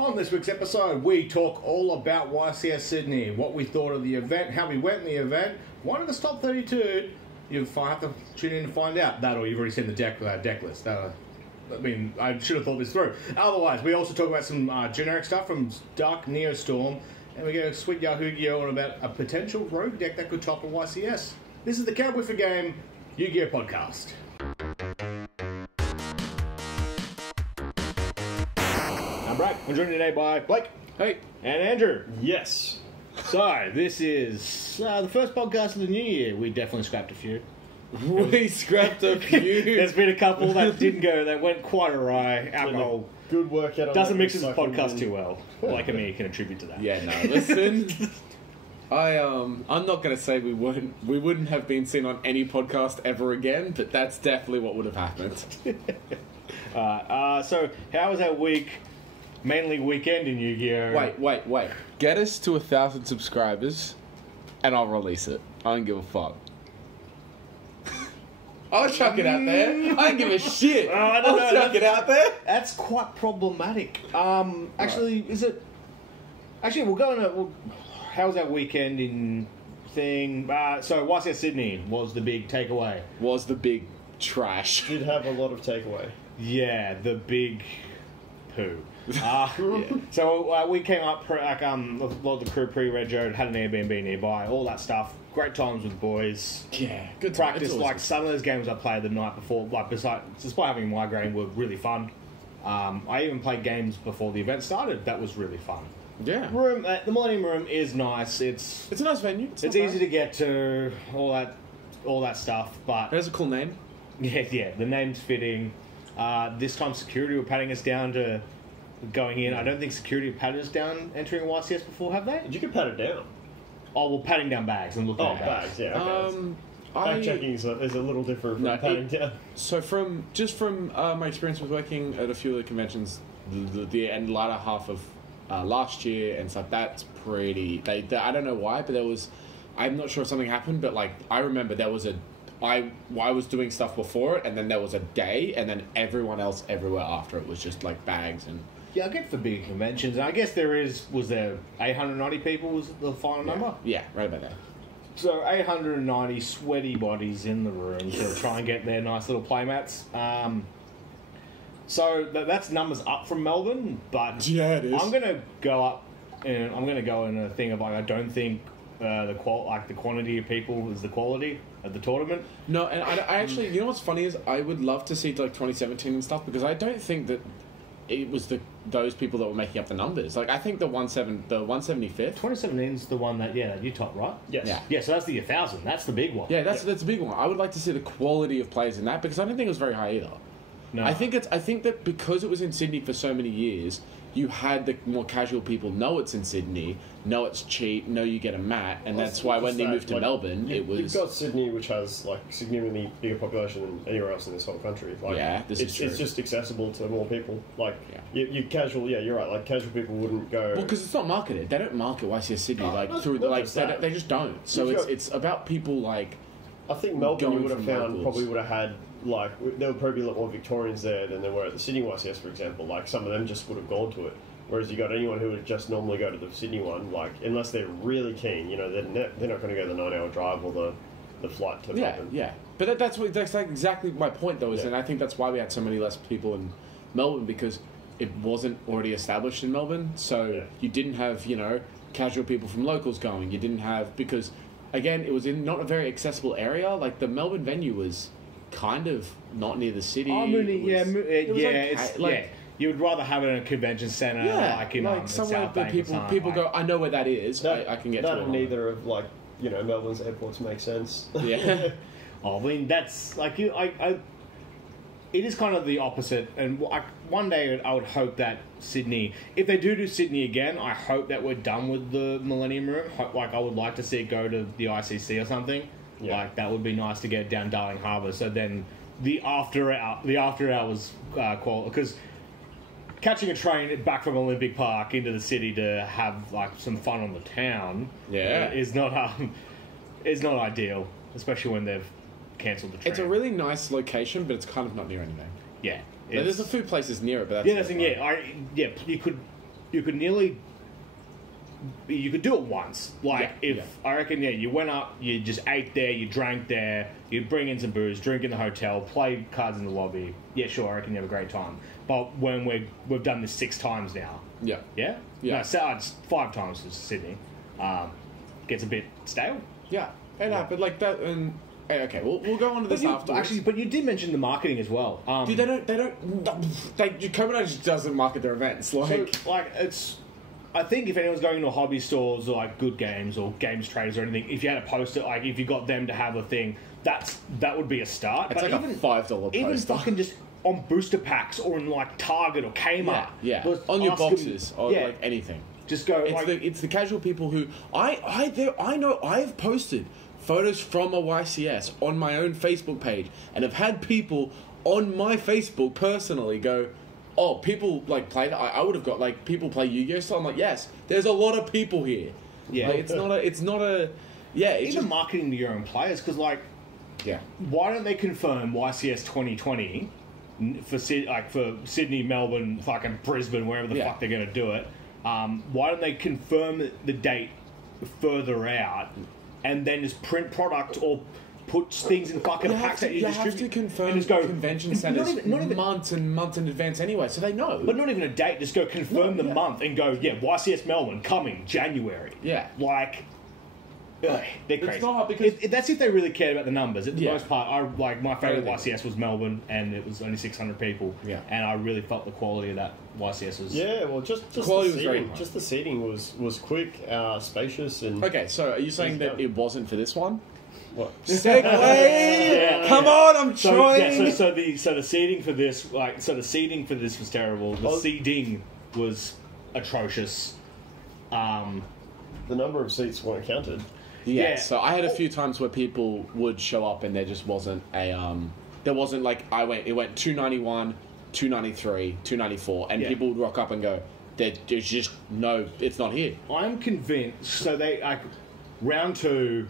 On this week's episode, we talk all about YCS Sydney, what we thought of the event, how we went in the event, one of the top 32. You have to tune in to find out that, or you've already seen the deck list. I should have thought this through. Otherwise, we also talk about some generic stuff from Dark Neo Storm, and we get a sweet Yahoo Yu-Gi-Oh! About a potential rogue deck that could topple YCS. This is the Cowboy for Game Yu-Gi-Oh! Podcast. I'm Bragg. I'm joined today by Blake. Hey. And Andrew. Yes. So, this is the first podcast of the new year. We definitely scrapped a few. We scrapped a few. There's been a couple that didn't go, that went quite awry. Alcohol good work out on doesn't mix this podcast too well. Like, I mean, you can attribute to that. Yeah, no, listen. I'm not going to say we wouldn't have been seen on any podcast ever again, but that's definitely what would have happened. So, how was our week? Mainly weekend in Yu-Gi-Oh! Wait. Get us to 1,000 subscribers, and I'll release it. I don't give a fuck. I'll chuck it out there. I don't give a shit. I'll chuck it out there. That's quite problematic. Actually, is it? Actually, we'll go on how was our weekend in thing? So, YCS Sydney was the big takeaway. Was the big trash. Did have a lot of takeaway. Yeah, the big poo. Yeah. So we came up, a lot of the crew pre-regoed, had an Airbnb nearby, all that stuff. Great times with boys. Yeah, good practice. Like some of those games I played the night before, despite having a migraine, were really fun. I even played games before the event started. That was really fun. Yeah. The Millennium Room is nice. It's a nice venue. It's easy to get to. All that stuff, but it has a cool name. Yeah. The name's fitting. This time security were patting us down to going in. I don't think security patted us down entering YCS before, have they? Did you get patted down? Oh, well, patting down bags and looking at bags, yeah. Okay. Back checking is a little different from patting down. So from my experience with working at a few of the conventions, the end latter half of last year and stuff, that's pretty. I don't know why, but I'm not sure if something happened, but like I remember there was I was doing stuff before it, and then there was a day, and then everyone else everywhere after it was just like bags and. Yeah, I get for big conventions. And I guess was there 890 people was the final number? Yeah, right about that. So 890 sweaty bodies in the room to try and get their nice little playmats. So that's numbers up from Melbourne, but yeah, it is. I'm going to go up, and I'm going to go in a thing of like I don't think the quantity of people is the quality of the tournament. No, and I actually, you know what's funny is I would love to see like 2017 and stuff, because I don't think that it was those people that were making up the numbers. Like, I think the 175th. 2017 is the one that you top, right? Yes. Yeah, so that's the 1,000. That's the big one. Yeah, that's a big one. I would like to see the quality of players in that, because I don't think it was very high either. No. I think that because it was in Sydney for so many years, you had the more casual people know it's in Sydney, know it's cheap, know you get a mat, and that's why when they moved to Melbourne, you've got Sydney, which has like significantly bigger population than anywhere else in this whole country. Like, yeah, this is true. It's just accessible to more people. Like, you casual, you're right. Like, casual people wouldn't go. Well, because it's not marketed. They don't market YCS Sydney they just don't. So it's about people like. I think Melbourne you would have found probably would have had. Like, there would probably be a lot more Victorians there than there were at the Sydney YCS, for example. Like, some of them just would have gone to it. Whereas you got anyone who would just normally go to the Sydney one, like, unless they're really keen, they're not going to go the 9-hour drive or the flight to Melbourne. Yeah. But that's like exactly my point, though, and I think that's why we had so many less people in Melbourne, because it wasn't already established in Melbourne. So you didn't have, casual people from locals going. You didn't have, because, again, it was in not a very accessible area. Like, the Melbourne venue was kind of not near the city. You would rather have it in a convention centre, in somewhere South that Bank people go, I know where that is. I can get to it. None neither of Melbourne's airports make sense. Yeah. I mean, that's like it is kind of the opposite. And one day I would hope that Sydney, if they do Sydney again, I hope that we're done with the Millennium Room. Like, I would like to see it go to the ICC or something. Yeah. Like, that would be nice to get down Darling Harbour. So then the after hours because catching a train back from Olympic Park into the city to have like some fun on the town is not ideal, especially when they've cancelled the train. It's a really nice location, but it's kind of not near anything. Yeah. There's a few places near it, but that's you could you could nearly. You could do it once. Like, I reckon, you went up, you just ate there, you drank there, you bring in some booze, drink in the hotel, play cards in the lobby. Yeah, sure, I reckon you have a great time. But when we've done this 6 times now. Yeah. Yeah? Yeah. No, it's 5 times to Sydney. Gets a bit stale. Yeah. But like that, and okay, we'll go on to this afterwards. Actually, but you did mention the marketing as well. Dude, Copenhagen just doesn't market their events. I think if anyone's going to hobby stores or like Good Games or Games Traders or anything, if you had a poster, like if you got them to have a thing, that would be a start. It's but like even, a $5 poster. Even fucking just on booster packs or in like Target or Kmart. Yeah. On your boxes or like anything. Just go. It's the casual people who I know I've posted photos from a YCS on my own Facebook page and have had people on my Facebook personally go, oh, people like play that. I would have got like people play Yu-Gi-Oh! So I'm like, yes, there's a lot of people here. Yeah, like, it's not a. Yeah, it's even marketing to your own players because why don't they confirm YCS 2020 for Sydney, Melbourne, fucking Brisbane, wherever the fuck they're going to do it? Why don't they confirm the date further out and then just print product or put things in fucking packs that you distribute. You have to confirm convention centres months and months in advance anyway, so they know. But not even a date, just go confirm the month and go, YCS Melbourne coming January. Yeah. Like, they're crazy. It's not because... that's if they really cared about the numbers. At the most part, my favourite YCS was Melbourne, and it was only 600 people. Yeah. And I really felt the quality of that YCS was... Yeah, well, just the quality seating, was very high. just the seating was quick, spacious, and... Okay, so are you saying that it wasn't for this one? What? Segue! Come on, I'm trying! So the seating for this, was terrible. The seeding was atrocious. The number of seats weren't counted. Yeah, so I had a few times where people would show up and there just wasn't a there wasn't like it went 291, 293, 294, and people would rock up and go, there's just no, it's not here. I'm convinced. So they round 2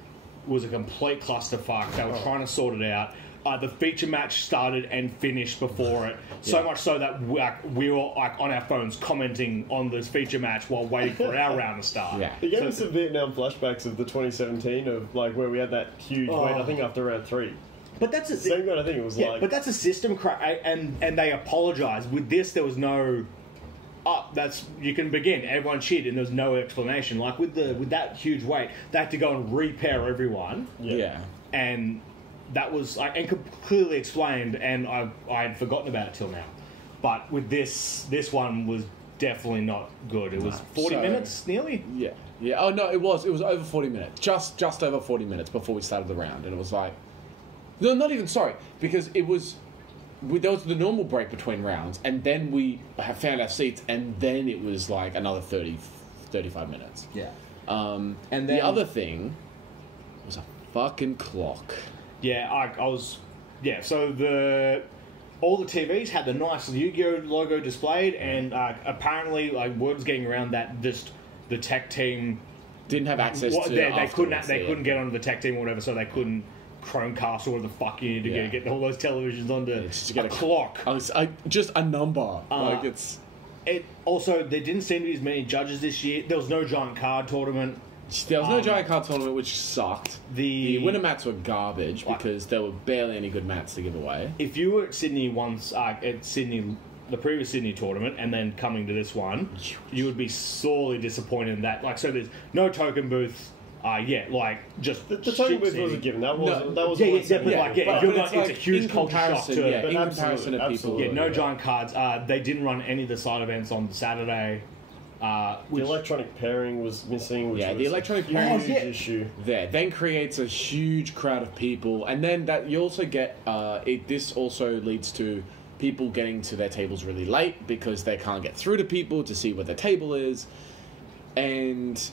was a complete clusterfuck. They were trying to sort it out. The feature match started and finished before it. So much so that we were on our phones commenting on this feature match while waiting for our round to start. Yeah. It gave me some Vietnam flashbacks of the 2017 of like where we had that huge wait, I think after round 3. But that's same kind of thing. It was like, but that's a system crack, and they apologised. With this, there was no. You can begin. Everyone cheered, and there was no explanation. Like with that huge wait, they had to go and repair everyone. Yeah. And that was clearly explained, and I had forgotten about it till now. But with this one was definitely not good. It was 40 minutes nearly. Yeah. Yeah. Oh no, it was over 40 minutes. Just over 40 minutes before we started the round, and it was like, no, not even sorry, because it was. There was the normal break between rounds, and then we found our seats, and then it was like another 35 minutes. Yeah. And then the other thing was a fucking clock. Yeah, I was... Yeah, so all the TVs had the nice Yu-Gi-Oh! Logo displayed, and apparently, word was getting around that just the tech team... Didn't have access to they couldn't get onto the tech team or whatever, so they couldn't Chromecast or whatever the fuck you need to get all those televisions onto just to get a clock. Just a number. It also, there didn't seem to be as many judges this year. There was no giant card tournament. There was no giant card tournament, which sucked. The winter mats were garbage because there were barely any good mats to give away. If you were at Sydney once, the previous Sydney tournament, and then coming to this one, you would be sorely disappointed in that. So there's no token booth. Just the token booth was a given. That was it's a huge culture shock to in comparison to people. Yeah, no giant cards. They didn't run any of the side events on Saturday. The electronic pairing was missing. Which was the electronic pairing issue then creates a huge crowd of people, and then that you also get. This also leads to people getting to their tables really late because they can't get through to people to see where their table is, and.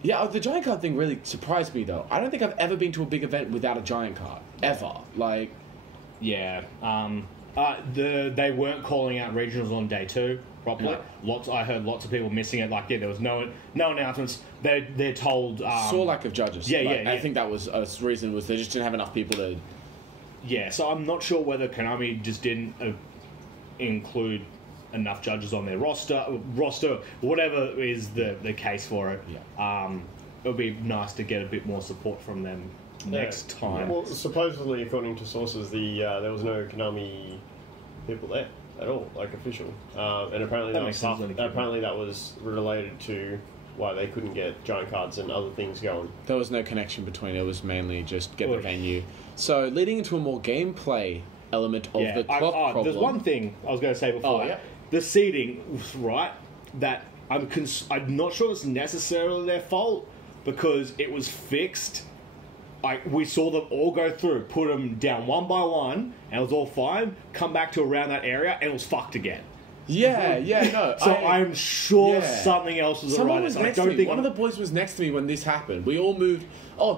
Yeah, the giant card thing really surprised me, though. I don't think I've ever been to a big event without a giant card. Ever. Yeah. They weren't calling out regionals on day 2 properly. No. I heard lots of people missing it. There was no announcements. They're told... Saw lack of judges. Yeah. I think that was a reason was they just didn't have enough people to... Yeah, so I'm not sure whether Konami just didn't include enough judges on their roster, whatever is the case for it. Yeah. It would be nice to get a bit more support from them next time. Well, supposedly, according to sources, there was no Konami people there at all, like official, and apparently that was related to why they couldn't get giant cards and other things going. There was no connection between it. It was mainly just get the venue. So leading into a more gameplay element of the clock problem. There's one thing I was going to say before. Yeah. The seating, right? That I'm not sure it's necessarily their fault because it was fixed. Like we saw them all go through, put them down one by one, and it was all fine. Come back to around that area, and it was fucked again. Yeah, no. So I'm sure something else was Someone alright. was next to me. One of the boys was next to me when this happened. We all moved. Oh,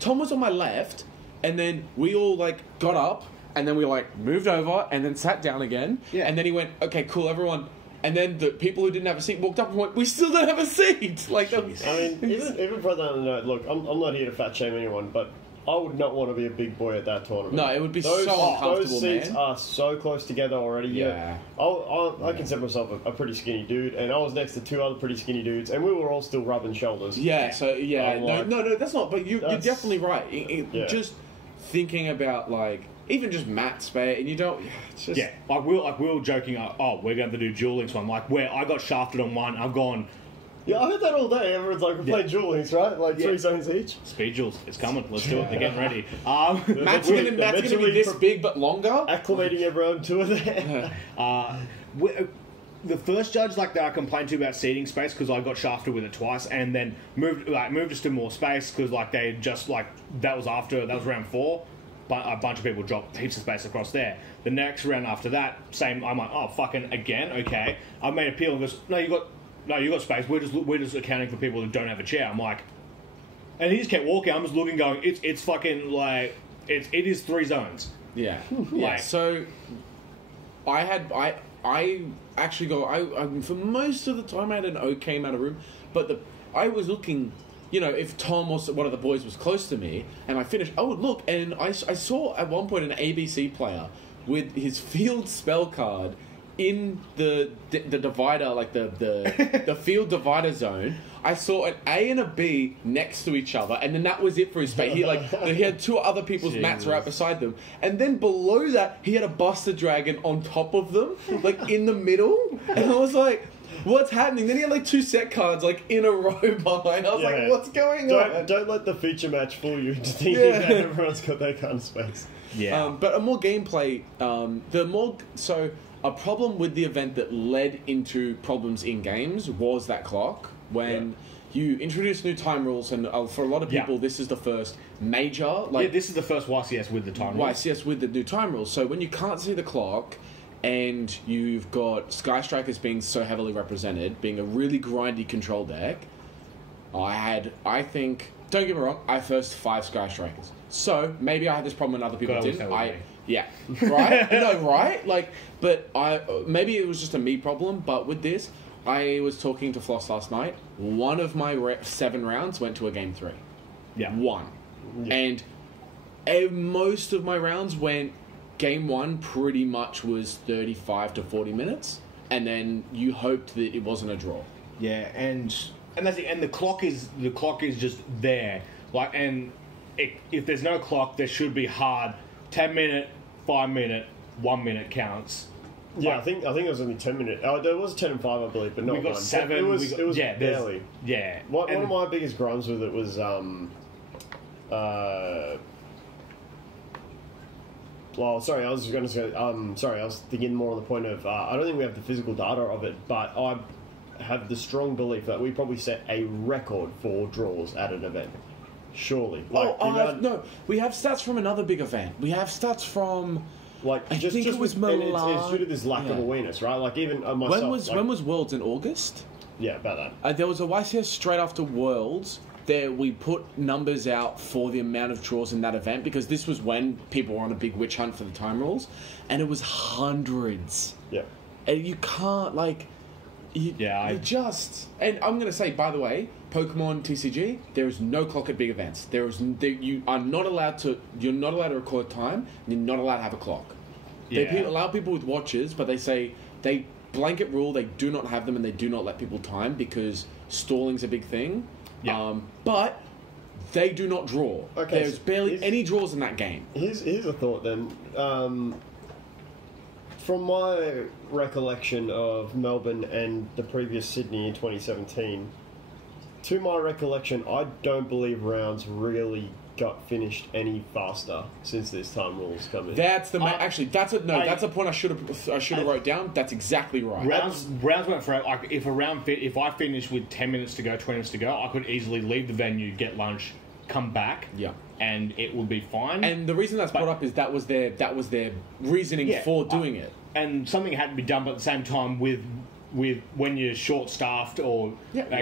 Tom was on my left, and then we all like got up, and then we like moved over, and then sat down again. Yeah. And then he went, "Okay, cool, everyone." And then the people who didn't have a seat walked up and went, "We still don't have a seat." Like, I mean, even further on the note, look, I'm not here to fat shame anyone, but I would not want to be a big boy at that tournament. No, it would be so uncomfortable, those seats man. are so close together already. Yeah. I consider myself a pretty skinny dude, and I was next to two other pretty skinny dudes, and we were all still rubbing shoulders. Yeah, so, no, that's not, but you're definitely right. Just thinking about, like, even just mat space, and you don't... It's just... Yeah, like we were joking, we're going to do Duel Links one, like where I got shafted on one, I've gone... Yeah, I heard that all day. Everyone's like, we're playing Duel Links, right? Like 3 zones each. Speed duels, it's coming. Let's do it. They're getting ready. Matt's going to be this big but longer. Acclimating everyone to it. The first judge that I complained to about seating space because I got shafted with it twice, and then moved us to more space because they just that was round 4. But a bunch of people dropped heaps of space across there. The next round after that, same. I'm like, oh fucking again, okay. I made a peel and goes, no, you got space. We're just accounting for people who don't have a chair. I'm like, and he just kept walking. I'm just looking, going, it's fucking like it is 3 zones. Yeah, yeah. So I actually for most of the time I had an okay amount of room, but I was looking. You know, if Tom or one of the boys was close to me and I finished, I would look, and I saw at one point an ABC player with his field spell card in the divider, like the field divider zone. I saw an A and a B next to each other, and then that was it for his space. He had 2 other people's mats right beside them, and then below that he had a Buster Dragon on top of them, like in the middle, and I was like, what's happening? Then he had 2 set cards in a row behind. I was like, what's going on? Don't let the feature match fool you into thinking that everyone's got that kind of space. Yeah. But a more gameplay, a problem with the event that led into problems in games was that clock. When you introduce new time rules, and for a lot of people, this is the first major. This is the first YCS with the time rules. YCS with the new time rules. So when you can't see the clock, and you've got Sky Strikers being so heavily represented, being a really grindy control deck, I think, don't get me wrong, I first 5 Sky Strikers. So maybe I had this problem and other people didn't. Right? No, right? But maybe it was just a me problem, but with this, I was talking to Floss last night. One of my 7 rounds went to a game 3. Yeah. 1. Yeah. And most of my rounds went... Game 1 pretty much was 35 to 40 minutes, and then you hoped that it wasn't a draw. Yeah, and that's it. And the clock is just there. If there's no clock, there should be hard 10-minute, 5-minute, 1-minute counts. Yeah, I think it was only 10 minutes. Oh, there was 10 and 5, I believe, but not 1. We got 7. It was barely. Yeah. One of my biggest grumps with it was well, sorry, I was going to say, I was thinking more on the point of, I don't think we have the physical data of it, but I have the strong belief that we probably set a record for draws at an event. Surely. No, we have stats from another big event. We have stats from... I think it was Milan. It's due to this lack of awareness, right? Even myself... When was Worlds in August? Yeah, about that. There was a YCS straight after Worlds... There, we put numbers out for the amount of draws in that event because this was when people were on a big witch hunt for the time rules, and it was hundreds. Yeah, and you can't And I'm going to say, by the way, Pokemon TCG, there is no clock at big events. You are not allowed to. You're not allowed to record time. And you're not allowed to have a clock. Yeah. They allow people with watches, but they say they blanket rule, they do not have them and they do not let people time because stalling's a big thing. Yeah. But they do not draw. Okay, There's barely any draws in that game. Here's a thought then. From my recollection of Melbourne and the previous Sydney in 2017, to my recollection, I don't believe rounds really got finished any faster since this time rules come in. That's the actually that's a point I should have wrote down. That's exactly right. Rounds went for like if I finished with 10 minutes to go, 20 minutes to go, I could easily leave the venue, get lunch, come back, and it would be fine. And the reason that's brought up is that was their reasoning for doing it. And something had to be done, but at the same time with when you're short staffed or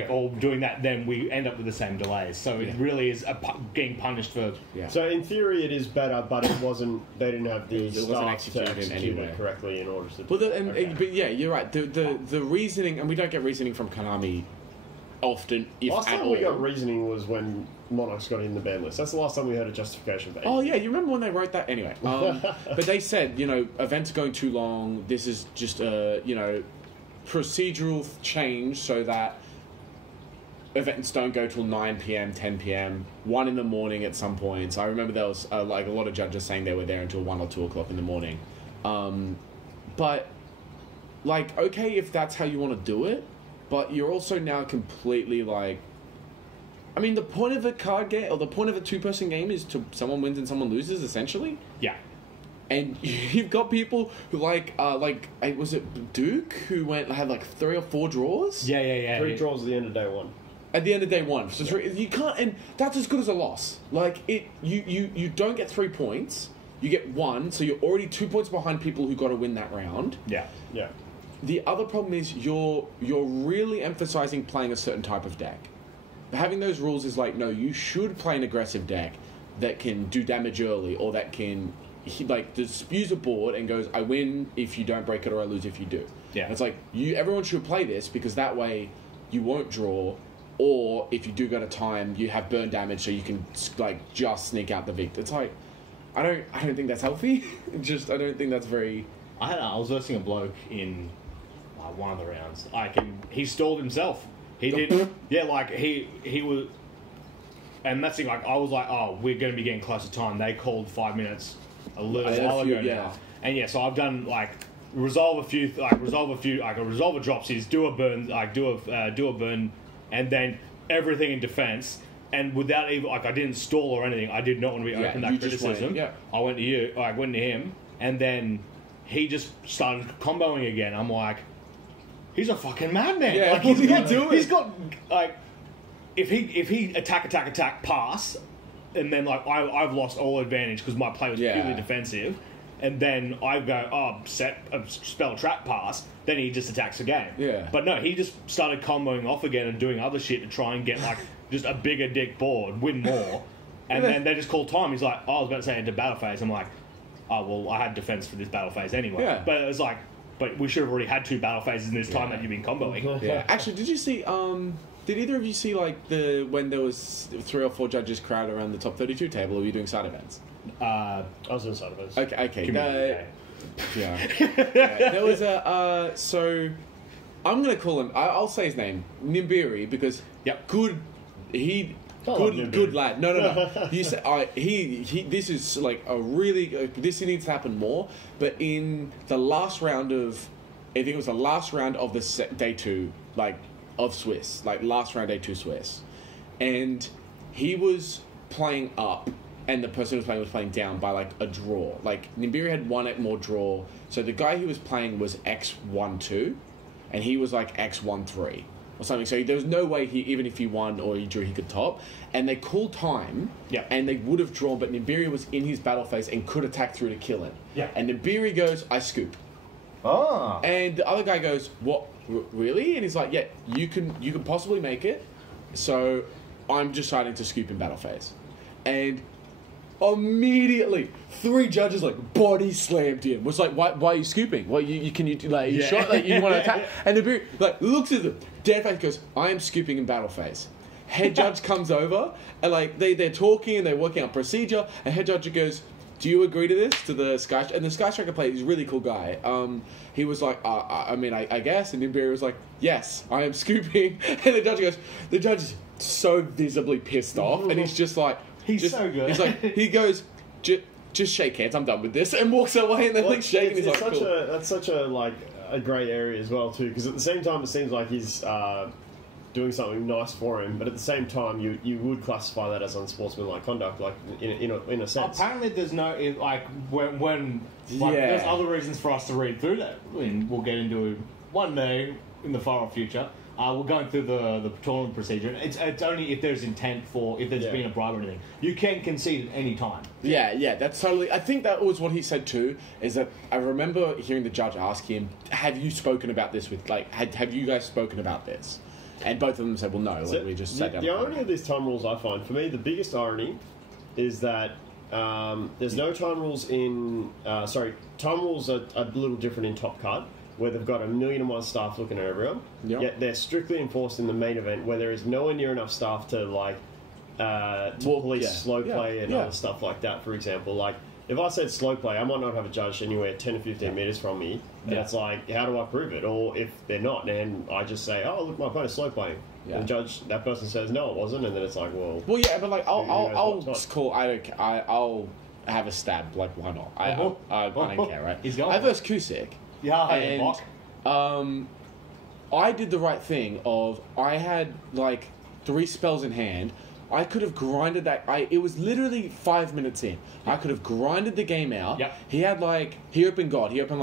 or doing that, then we end up with the same delays. So it really is getting punished for. Yeah. So in theory, it is better, but it wasn't. They didn't have the staff to execute it correctly in order to. But yeah, you're right. The reasoning, and we don't get reasoning from Konami often. Last time we got reasoning was when Monarchs got in the ban list. That's the last time we had a justification for. Oh yeah, you remember when they wrote that? Anyway, but they said events are going too long. This is just procedural change so that events don't go till 9 p.m, 10 p.m, 1 in the morning at some points. I remember there was like a lot of judges saying they were there until 1 or 2 o'clock in the morning. But like, okay, if that's how you want to do it, but you're also now completely like, I mean, the point of a card game or the point of a 2-person game is to someone wins and someone loses, essentially. Yeah. And you've got people who was it Duke who had like 3 or 4 draws? Yeah. 3 draws at the end of day 1. At the end of day 1, so you can't, and that's as good as a loss. Like you don't get 3 points, you get 1, so you're already 2 points behind people who got to win that round. Yeah. The other problem is you're really emphasizing playing a certain type of deck. Having those rules is like, no, you should play an aggressive deck that can do damage early or that can. He spews a board and goes, I win if you don't break it or I lose if you do. Yeah. It's like, everyone should play this because that way you won't draw, or if you do go to time, you have burn damage so you can just sneak out the victor. It's like, I don't think that's healthy. I don't think that's very... I was versing a bloke in one of the rounds. He stalled himself. He did... Yeah, he was... And that's the thing, I was like, oh, we're going to be getting close to time. They called 5 minutes... a while ago now. And so I've done resolve a drops is do a burn, do a burn, and then everything in defense. And without even I didn't stall or anything. I did not want to be open that criticism. I went to you. I went to him, and then he just started comboing again. I'm like, he's a fucking madman. Yeah, he's got if he attack pass. And then, I've lost all advantage because my play was purely defensive. And then I go, set a spell trap pass. Then he just attacks the game. Yeah. But no, he just started comboing off again and doing other shit to try and get, just a bigger dick board, win more. And then they just call time. He's like, I was about to say into battle phase. I'm like, oh, well, I had defense for this battle phase anyway. Yeah. But it was like, but we should have already had 2 battle phases in this time that you've been comboing. Yeah. Actually, did you see... Did either of you see when there was 3 or 4 judges crowded around the top 32 table, or were you doing side events? I was doing side events. Okay. There was a so I'm gonna call him. I'll say his name, Nimbiri, because good lad. No. You say he. This is a really. This needs to happen more. But in the last round of, I think it was the last round of the day 2, of Swiss, last round day 2 Swiss, and he was playing up, and the person who was playing down by a draw. Nimbiri had 1 more draw, so the guy he was playing was X1-2, and he was X1-3 or something. So there was no way even if he won or he drew, he could top. And they called time, and they would have drawn, but Nimbiri was in his battle phase and could attack through to kill him. Yeah. And Nimbiri goes, I scoop. Ah. And the other guy goes, what? Really? And he's like, yeah, you can possibly make it. So I'm deciding to scoop in battle phase. And immediately 3 judges body slammed him. Was why are you scooping? Well, you shot you want to attack? And the beer looks at them. Dead face goes, I am scooping in battle phase. Head judge comes over and they're talking and they're working out procedure. And head judge goes, do you agree to this? To the Sky... And the Sky Striker player, he's a really cool guy. He was like, I mean, I guess. And Imperial was like, yes, I am scooping. And the judge is so visibly pissed off. And he's just like... He's so good. He's like, he goes, just shake hands, I'm done with this. And walks away and they're like shaking. He's like, cool. That's such a, like, a grey area as well, too. Because at the same time, it seems like he's... doing something nice for him, but at the same time, you would classify that as unsportsmanlike conduct, like in a sense. Apparently, there's no there's other reasons for us to read through that. I mean, we'll get into it one day in the far off future. We're going through the tournament procedure. It's only if there's intent if there's been a bribe or anything. You can concede at any time. Yeah, that's totally... I think that was what he said too, is that I remember hearing the judge ask him, have you spoken about this with, like, have you guys spoken about this? And both of them said, well, no, so we just sat down. The irony of these time rules, I find, for me, the biggest irony is that there's no time rules in... time rules are a little different in Top Cut, where they've got 1,000,001 staff looking at everyone. Yep. Yet they're strictly enforced in the main event, where there is nowhere near enough staff to, like, police slow play and other stuff like that, for example. Like, if I said slow play, I might not have a judge anywhere 10 or 15 metres from me. And it's like, how do I prove it? Or if they're not, and I just say, oh, look, my opponent's slow playing. Yeah. And the judge, that person says, no, it wasn't. And then it's like, well... Well, yeah, but like, I'll have a stab. Like, why not? I don't care, right? He's going. I versed Cusick. Yeah, and I did the right thing of, I had like 3 spells in hand. I could have grinded that. It was literally 5 minutes in. I could have grinded the game out. Yep. He had like... He opened God. He opened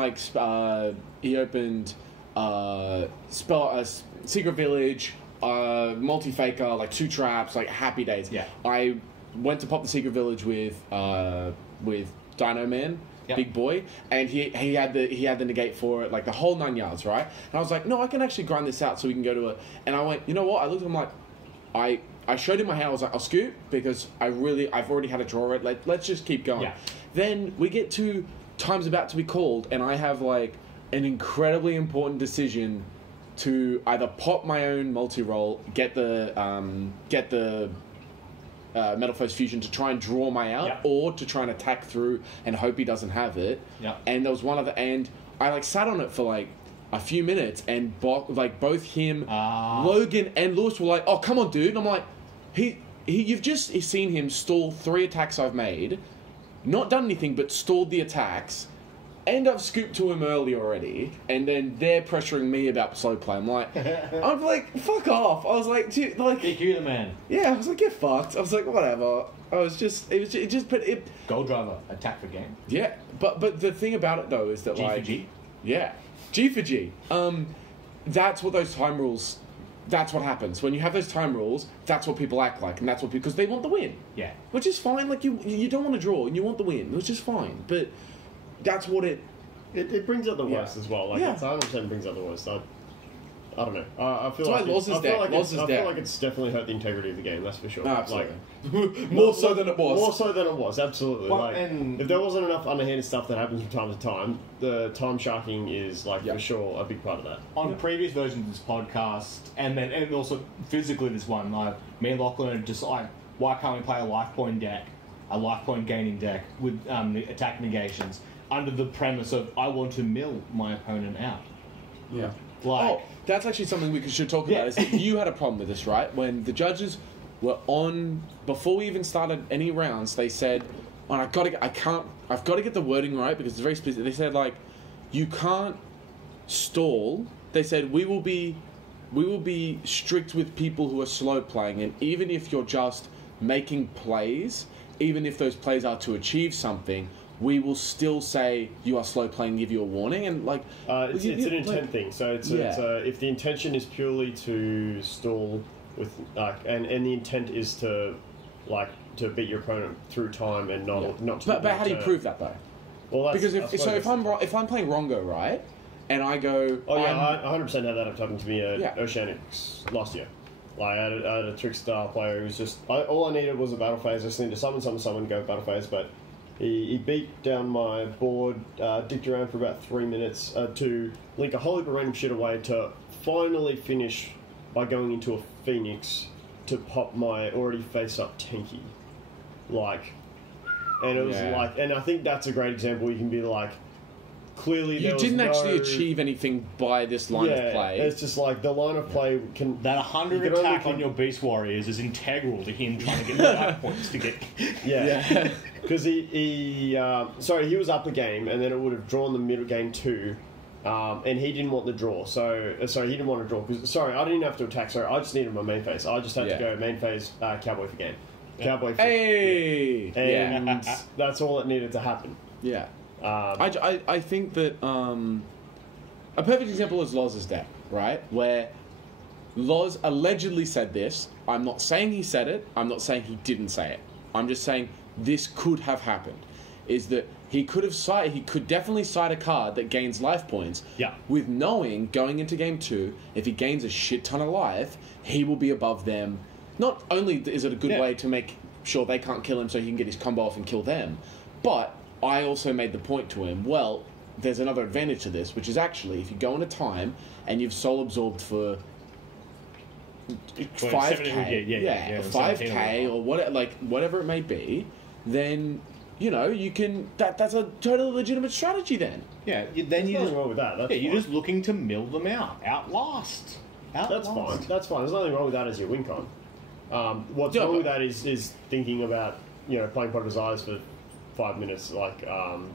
Secret Village, multi-faker, like 2 traps, like happy days. Yeah. I went to pop the Secret Village with Dino Man, big boy, and he had the negate for it, like the whole 9 yards, right? And I was like, no, I can actually grind this out so we can go to it. And I went, you know what? I looked at him like, I showed him my hand. I was like, I'll scoop because I've already had a draw it. Let's just keep going. Yeah. Then we get to time's about to be called, and I have like an incredibly important decision to either pop my own multi-roll, get the Metal Foes Fusion to try and draw my out, or to try and attack through and hope he doesn't have it. Yeah. And there was one other, and I like sat on it for like a few minutes, and both him, Logan, and Lewis were like, "Oh, come on, dude!" And I'm like, you've just seen him stall 3 attacks I've made, not done anything but stalled the attacks, and I've scooped to him early already, and then they're pressuring me about slow play. I'm like, fuck off. I was like, dude, like, DQ the man. Yeah, I was like, get fucked. I was like, whatever. Goal driver, attack for game. Yeah, but the thing about it though is that G for G. Yeah. G for G. That's what those time rules... That's what happens. When you have those time rules, that's what people act like. And that's what because they want the win. Yeah. Which is fine. Like, you don't want to draw, and you want the win. Which is fine. But that's what it brings out the worst as well. Like, it's 100% brings out the worst. I don't know. I feel like it's definitely hurt the integrity of the game. That's for sure. No, absolutely. More so than it was. More so than it was. Absolutely. Well, and if there wasn't enough underhanded stuff that happens from time to time, the time sharking is for sure a big part of that. On previous versions of this podcast, and also physically this one, me and Lachlan are just like, why can't we play a life point gaining deck with the attack negations under the premise of I want to mill my opponent out. Yeah. That's actually something we should talk about. Is that you had a problem with this, right? When the judges were on before we even started any rounds, they said, I've got to get the wording right because it's very specific. They said you can't stall. They said we will be strict with people who are slow playing, and even if you're just making plays, even if those plays are to achieve something, we will still say you are slow playing, give you a warning, and it's an intent thing. So it's if the intention is purely to stall with and the intent is to beat your opponent through time and not. But how do you prove that though? Well, because if I'm playing Rongo, right, and I go, I 100% had that happen to me at Oceanics last year. I had a trickstar player who was just all I needed was a battle phase. I just needed to summon, go battle phase, but. He beat down my board, dicked around for about 3 minutes to link a whole heap of random shit away to finally finish by going into a Phoenix to pop my already face-up tanky. and it was like, and I think that's a great example. You can be like, clearly you didn't actually achieve anything by this line of play. It's just like the line of play can... That 100 attack on your Beast Warriors is integral to him trying to get the life points to get... Yeah. Because he was up a game, and then it would have drawn the middle game 2, and he didn't want the draw. So, he didn't want to draw. I didn't have to attack. I just needed my main phase. I just had to go main phase, Cowboy for game. Cowboy for... Hey! And that's all that needed to happen. Yeah. I think that a perfect example is Loz's deck, right? Where Loz allegedly said this. I'm not saying he said it. I'm not saying he didn't say it. I'm just saying this could have happened. Is that he could definitely side a card that gains life points. Yeah. With knowing going into game 2, if he gains a shit ton of life, he will be above them. Not only is it a good way to make sure they can't kill him, so he can get his combo off and kill them, but I also made the point to him, well, there's another advantage to this, which is actually, if you go into time and you've soul absorbed for 5k, 5k or whatever it may be, then you can. That's a totally legitimate strategy. Then there's nothing wrong with that. You're just looking to mill them outlast. That's fine. There's nothing wrong with that as your win con. What's wrong with that is thinking about playing Pot of Desires for 5 minutes,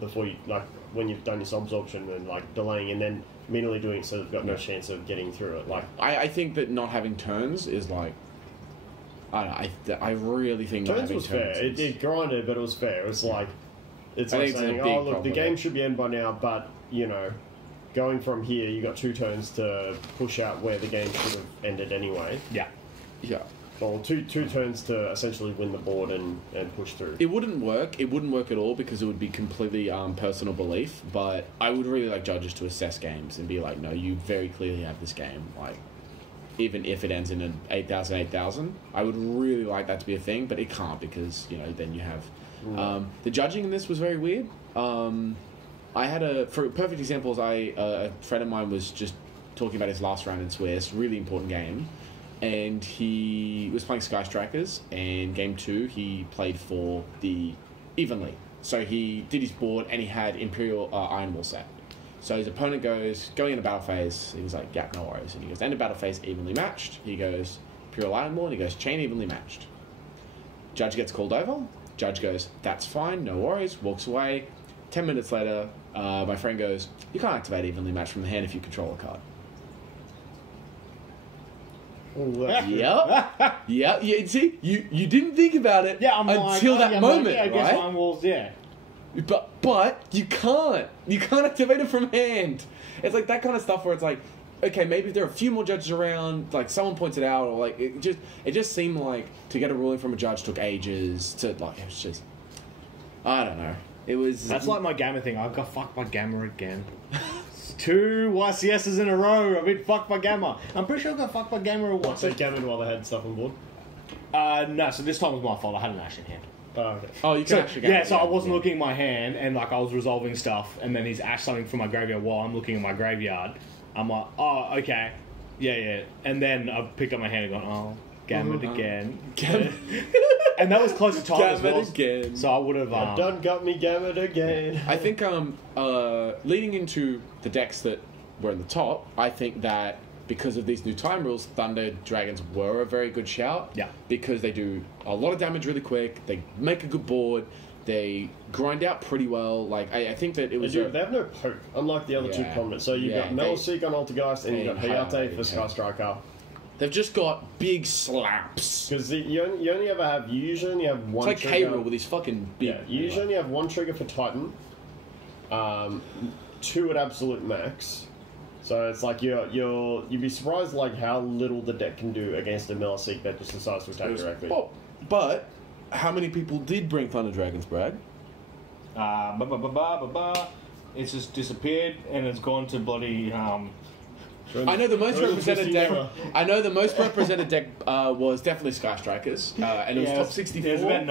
before you when you've done your soul absorption and delaying and then immediately doing it so they've got no chance of getting through it. I think that not having turns is I really think turns not having was fair. It grinded, but it was fair. It was it's like saying, oh look, the game should be end by now, but going from here, you got 2 turns to push out where the game should have ended anyway. Yeah. Well, two turns to essentially win the board and push through. It wouldn't work. It wouldn't work at all because it would be completely personal belief. But I would really like judges to assess games and be like, no, you very clearly have this game. Even if it ends in an 8,000, I would really like that to be a thing. But it can't because then you have the judging in this was very weird. I had for perfect examples. A friend of mine was just talking about his last round in Swiss, really important game. And he was playing Sky Strikers, and game 2 he played for the evenly. So he did his board, and he had Imperial Iron Wall set. So his opponent goes, going into battle phase, he was like, yeah, no worries. And he goes, end of battle phase, evenly matched. He goes, Imperial Iron Wall, and he goes, chain evenly matched. Judge gets called over. Judge goes, that's fine, no worries, walks away. 10 minutes later, my friend goes, you can't activate evenly matched from the hand if you control a card. Yep. Yeah. See, you didn't think about it until that moment, I guess Iron Walls, But you can't. You can't activate it from hand. It's like that kind of stuff where it's like, okay, maybe if there are a few more judges around, someone points it out, or it just seemed like to get a ruling from a judge took ages to it was just, I don't know. It was. That's like my Gamma thing. I got fucked by Gamma again. 2 YCSs in a row. I've been fucked by Gamma. I'm pretty sure I got fucked by Gamma or what? So Gamma while they had stuff on board? No, so this time was my fault. I had an ash in hand. Oh, okay. Oh, you can actually get so I wasn't looking at my hand, and I was resolving stuff, and then he's ash something from my graveyard while I'm looking at my graveyard. I'm like, oh, okay. Yeah. And then I picked up my hand and gone, oh, Gamma again. And that was close to time as well. Again. So I would have... done got me gammed again. I think leading into the decks that were in the top, I think that because of these new time rules, Thunder Dragons were a very good shout. Yeah. Because they do a lot of damage really quick, they make a good board, they grind out pretty well. I think that it was... They have no poke, unlike the other 2 prominent. So you've got Metalseek on Altergeist, and you've got Hayate for Sky Striker. They've just got big slaps. Because you usually only have one trigger. It's like K-Rool with his fucking big... Yeah, you usually only have 1 trigger for Titan, 2 at absolute max. So it's like you'd be surprised how little the deck can do against a Metalseek that just decides to attack directly. But how many people did bring Thunder Dragons, Bragg? It's just disappeared and it's gone to bloody... I know the most represented deck. I know the most represented deck was definitely Sky Strikers, and it was top 64. It was about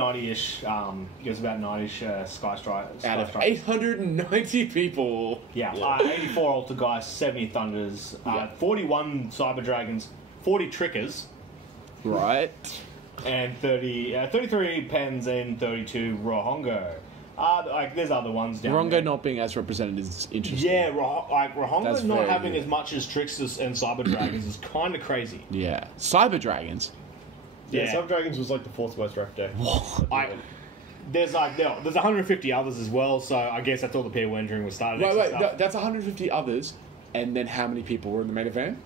90ish. Sky Strikers out of 890 people. 84 Altergeist, 70 Thunders, 41 Cyber Dragons, 40 Trickers. Right. and 33 Pens and 32 Rohongo. There's other ones down there. Rongo not being as represented is interesting. Yeah, Rohongo That's not very having weird. as much as Tricksters and Cyber Dragons is kind of crazy. Yeah. Cyber Dragons. Yeah, Yeah. Sub Dragons was like the 4th most draft deck. There's 150 others as well, so I guess that's all the people entering with started. Wait, that's 150 others, and then how many people were in the main event?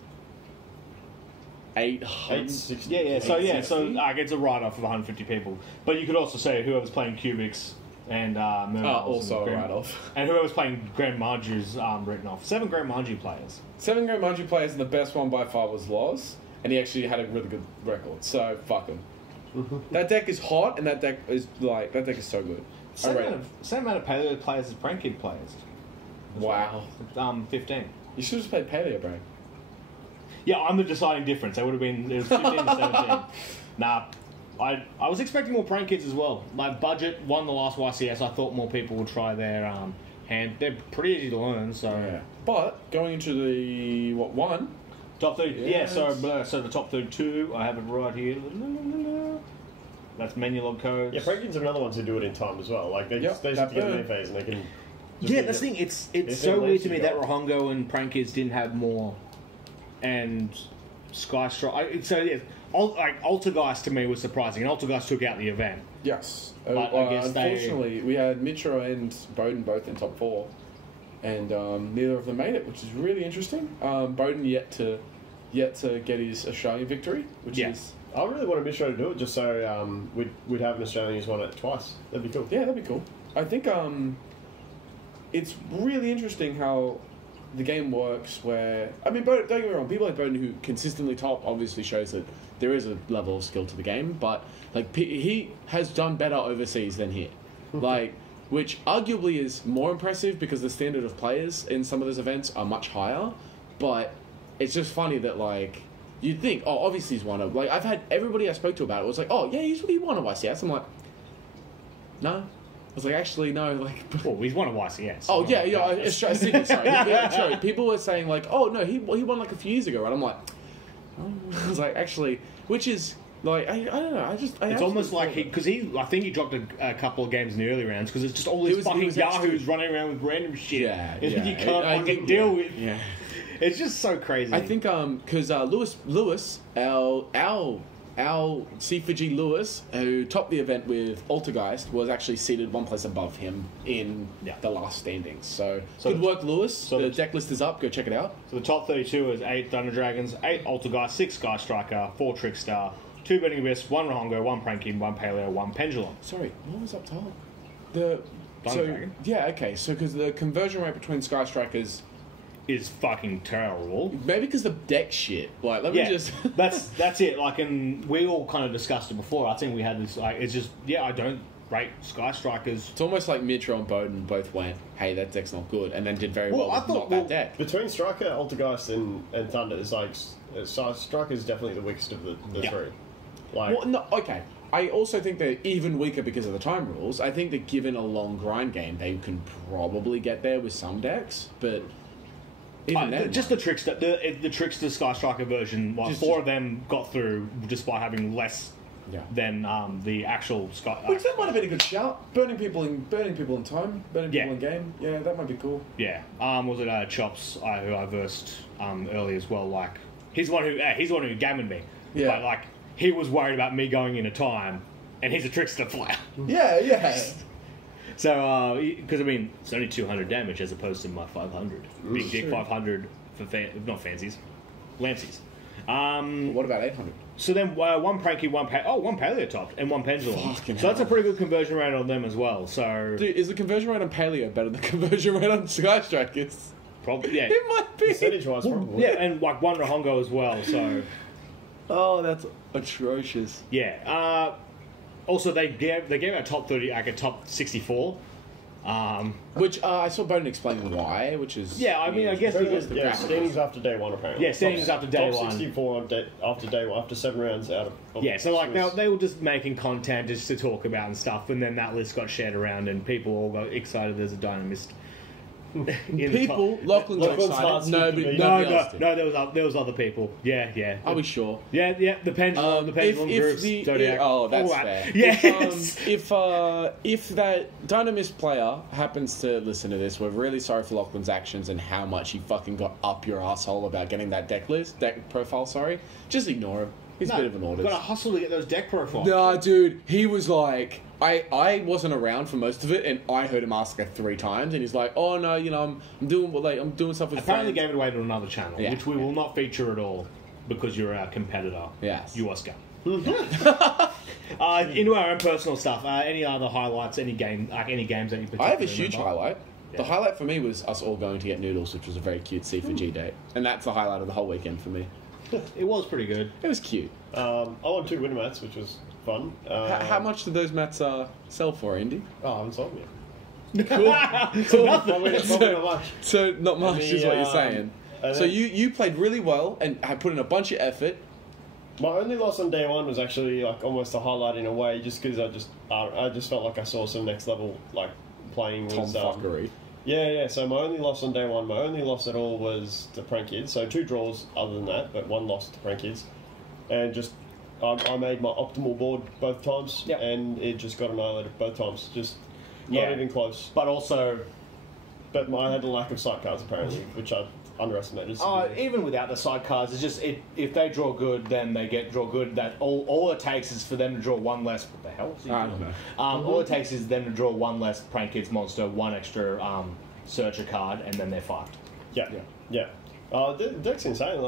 800. 860. Yeah. So 860. it's a write-off of 150 people. But you could also say whoever's playing Cubics and Also a write-off. and whoever's playing Grand Marju's written off. 7 Grand Marju players. 7 Great Manju players, and the best one by far was Loz, and he actually had a really good record, so fuck him. That deck is hot, and that deck is so good. Same amount of Paleo players as Prankid players. Wow. 15. You should have just played Paleo, bro. Yeah, I'm the deciding difference. It was 15 to 17. Nah, I was expecting more prank kids as well. My budget won the last YCS. I thought more people would try their hand. They're pretty easy to learn. So Yeah. But going into the one? top 30. Yeah. Yes. So the top 32. I have it right here. That's menu log codes. Yeah, Prankins are another ones who do it in time as well. Like they just that have to get burn. their phase and they can. just Yeah, get that's the it. thing. It's If so they're weird to lazy, me that go. Rohongo and Prank Kids didn't have more, and Sky Strike. So yeah, Altergeist to me was surprising, and Altergeist took out the event. Yes. But I guess unfortunately, we had Mitra and Bowden both in top 4, and neither of them made it, which is really interesting. Bowden yet to get his Australian victory, which Yeah. is I really want to to do it just so we'd have an Australian who's won it twice. That'd be cool. yeah, that'd be cool. I think it's really interesting how the game works. Where Bowden, don't get me wrong, people like Bowden who consistently top obviously shows that there is a level of skill to the game, but like he has done better overseas than here, like which arguably is more impressive because the standard of players in some of those events are much higher. But it's just funny that like you'd think, oh, obviously he's won it. Like I've had everybody I spoke to about it was like, oh yeah, he won a YCS. I'm like, no. I was like, actually, no, like... Well, he's won a YCS. Oh, yeah, Sydney, sorry. Yeah, sorry. People were saying, like, oh, no, he won, like, a few years ago, and I'm like... Oh. I was like, actually... Which is, like, I don't know, It's almost like I think he dropped a couple of games in the early rounds, because it's just all these fucking yahoos running around with random shit. Yeah, you yeah. can't fucking deal with. Yeah. It's just so crazy. I think, because Lewis, our C4G Lewis, who topped the event with Altergeist, was actually seated one place above him in the last standings. So good work, Lewis. The deck list is up. Go check it out. So the top 32 is 8 Thunder Dragons, 8 Altergeist, 6 Sky Striker, 4 Trickstar, 2 Burning Abyss, 1 Rohongo, 1 Pranky, 1 Paleo, 1 Pendulum. Sorry, what was up top? Thunder Dragon? Yeah, okay. So because the conversion rate between Sky Strikers is fucking terrible. Maybe because the deck shit. Like, let me just... that's it. Like, and we all kind of discussed it before. I think we had this, like, it's just, I don't rate Sky Strikers. It's almost like Mitra and Bowden both went, hey, that deck's not good, and then did very well with not that deck. Between Striker, Altergeist, and Thunder, it's like Striker's definitely the weakest of the three. Like, Well, no, okay. I also think they're even weaker because of the time rules. I think that given a long grind game, they can probably get there with some decks, but... Even then, just the Trickster, the Trickster Sky Striker version. Like, 4 of them got through just by having less than the actual Sky. Which that might have been a good shout. Burning people in time, burning people in game. Yeah, that might be cool. Yeah. Was it Chops who I versed early as well? Like he's the one who gammoned me. Yeah. But, like he was worried about me going into time, and he's a Trickster player. Yeah. So, because it's only 200 damage as opposed to my 500. Big Dick 500 for not fancies, Lancey's. What about 800? So then, 1 Pranky, 1 Paleo topped, and 1 Pendulum. Fucking So that's a hell. pretty good conversion rate on them as well. So, Dude, is the conversion rate on Paleo better than the conversion rate on Sky Strikers? probably yeah, It might be. percentage-wise, probably. yeah, and like 1 Rohongo as well. So, Oh, that's atrocious. yeah. Also, they gave out top 30, like a top 64. Which I saw Bowden explaining why, which is... Yeah, I mean, I guess because the Yeah, standings after day one, apparently. Yeah, standings after day top one. 64 after day one, after 7 rounds out of Yeah, so like Swiss. they were just making content just to talk about and stuff, and then that list got shared around, and people all got excited as a Dynamist People, Lachlan's excited. Nobody else did. No, there was other people. Yeah. Are we sure? Yeah, the pendulum groups, Zodiac. That's fair. Yes. If that Dynamist player happens to listen to this, we're really sorry for Lachlan's actions and how much he fucking got up your asshole about getting that deck profile. Sorry, just ignore him. He's a bit of an autist. Got to hustle to get those deck profiles. Nah, dude, he was like, I wasn't around for most of it, and I heard him ask it 3 times, and he's like, oh no, I'm doing stuff with. Apparently, friends. gave it away to another channel, which we will not feature at all because you're our competitor. Yes, you Oscar. Into our own personal stuff. Any other highlights? Any games that you particularly I have a huge remember? highlight. Yeah. The highlight for me was us all going to get noodles, which was a very cute C4G date, and that's the highlight of the whole weekend for me. It was pretty good. It was cute. I won 2 winter mats, which was fun. How much did those mats sell for, Indy? Oh, I haven't sold them yet. Cool. Probably not much. So not much is what you're saying. So you played really well and had put in a bunch of effort. My only loss on day 1 was actually like almost a highlight in a way, just because I just felt like I saw some next level like playing was Tomfuckery. Yeah. So my only loss on day 1, my only loss at all was to Prank Kids. So 2 draws other than that, but 1 loss to Prank Kids, and just I made my optimal board both times, and it just got annihilated both times. Just not even close. But also, I had a lack of sight cards apparently, which I underestimated. Even without the side cards, it's just if they draw good, then they draw good. That all it takes is for them to draw 1 less. What the hell? I don't know. All it takes is them to draw 1 less Prank Kids monster, 1 extra searcher card, and then they're fucked. Yeah. The deck's insane.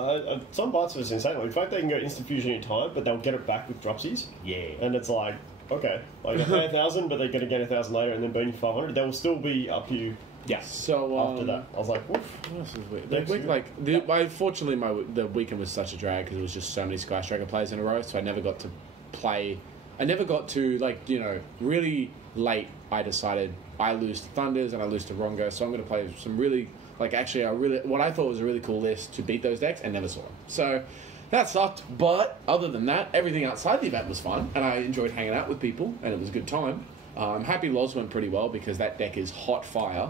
Some parts of it's insane. In fact, they can go instant fusion in time, but they'll get it back with dropsies. Yeah. And it's like, okay, like they pay 1,000, but they're going to get 1,000 later, and then burn you 500. They will still be up you. Yeah. So after that, I was like, "Woof." What else was weird? Unfortunately, the weekend was such a drag because it was just so many Sky Striker players in a row. So I never got to play. I never got to really late. I decided I lose to Thunders and I lose to Rongo, so I'm going to play some really what I thought was a really cool list to beat those decks and never saw them. So that sucked. But other than that, everything outside the event was fun, and I enjoyed hanging out with people, and it was a good time. I'm happy Loz went pretty well because that deck is hot fire.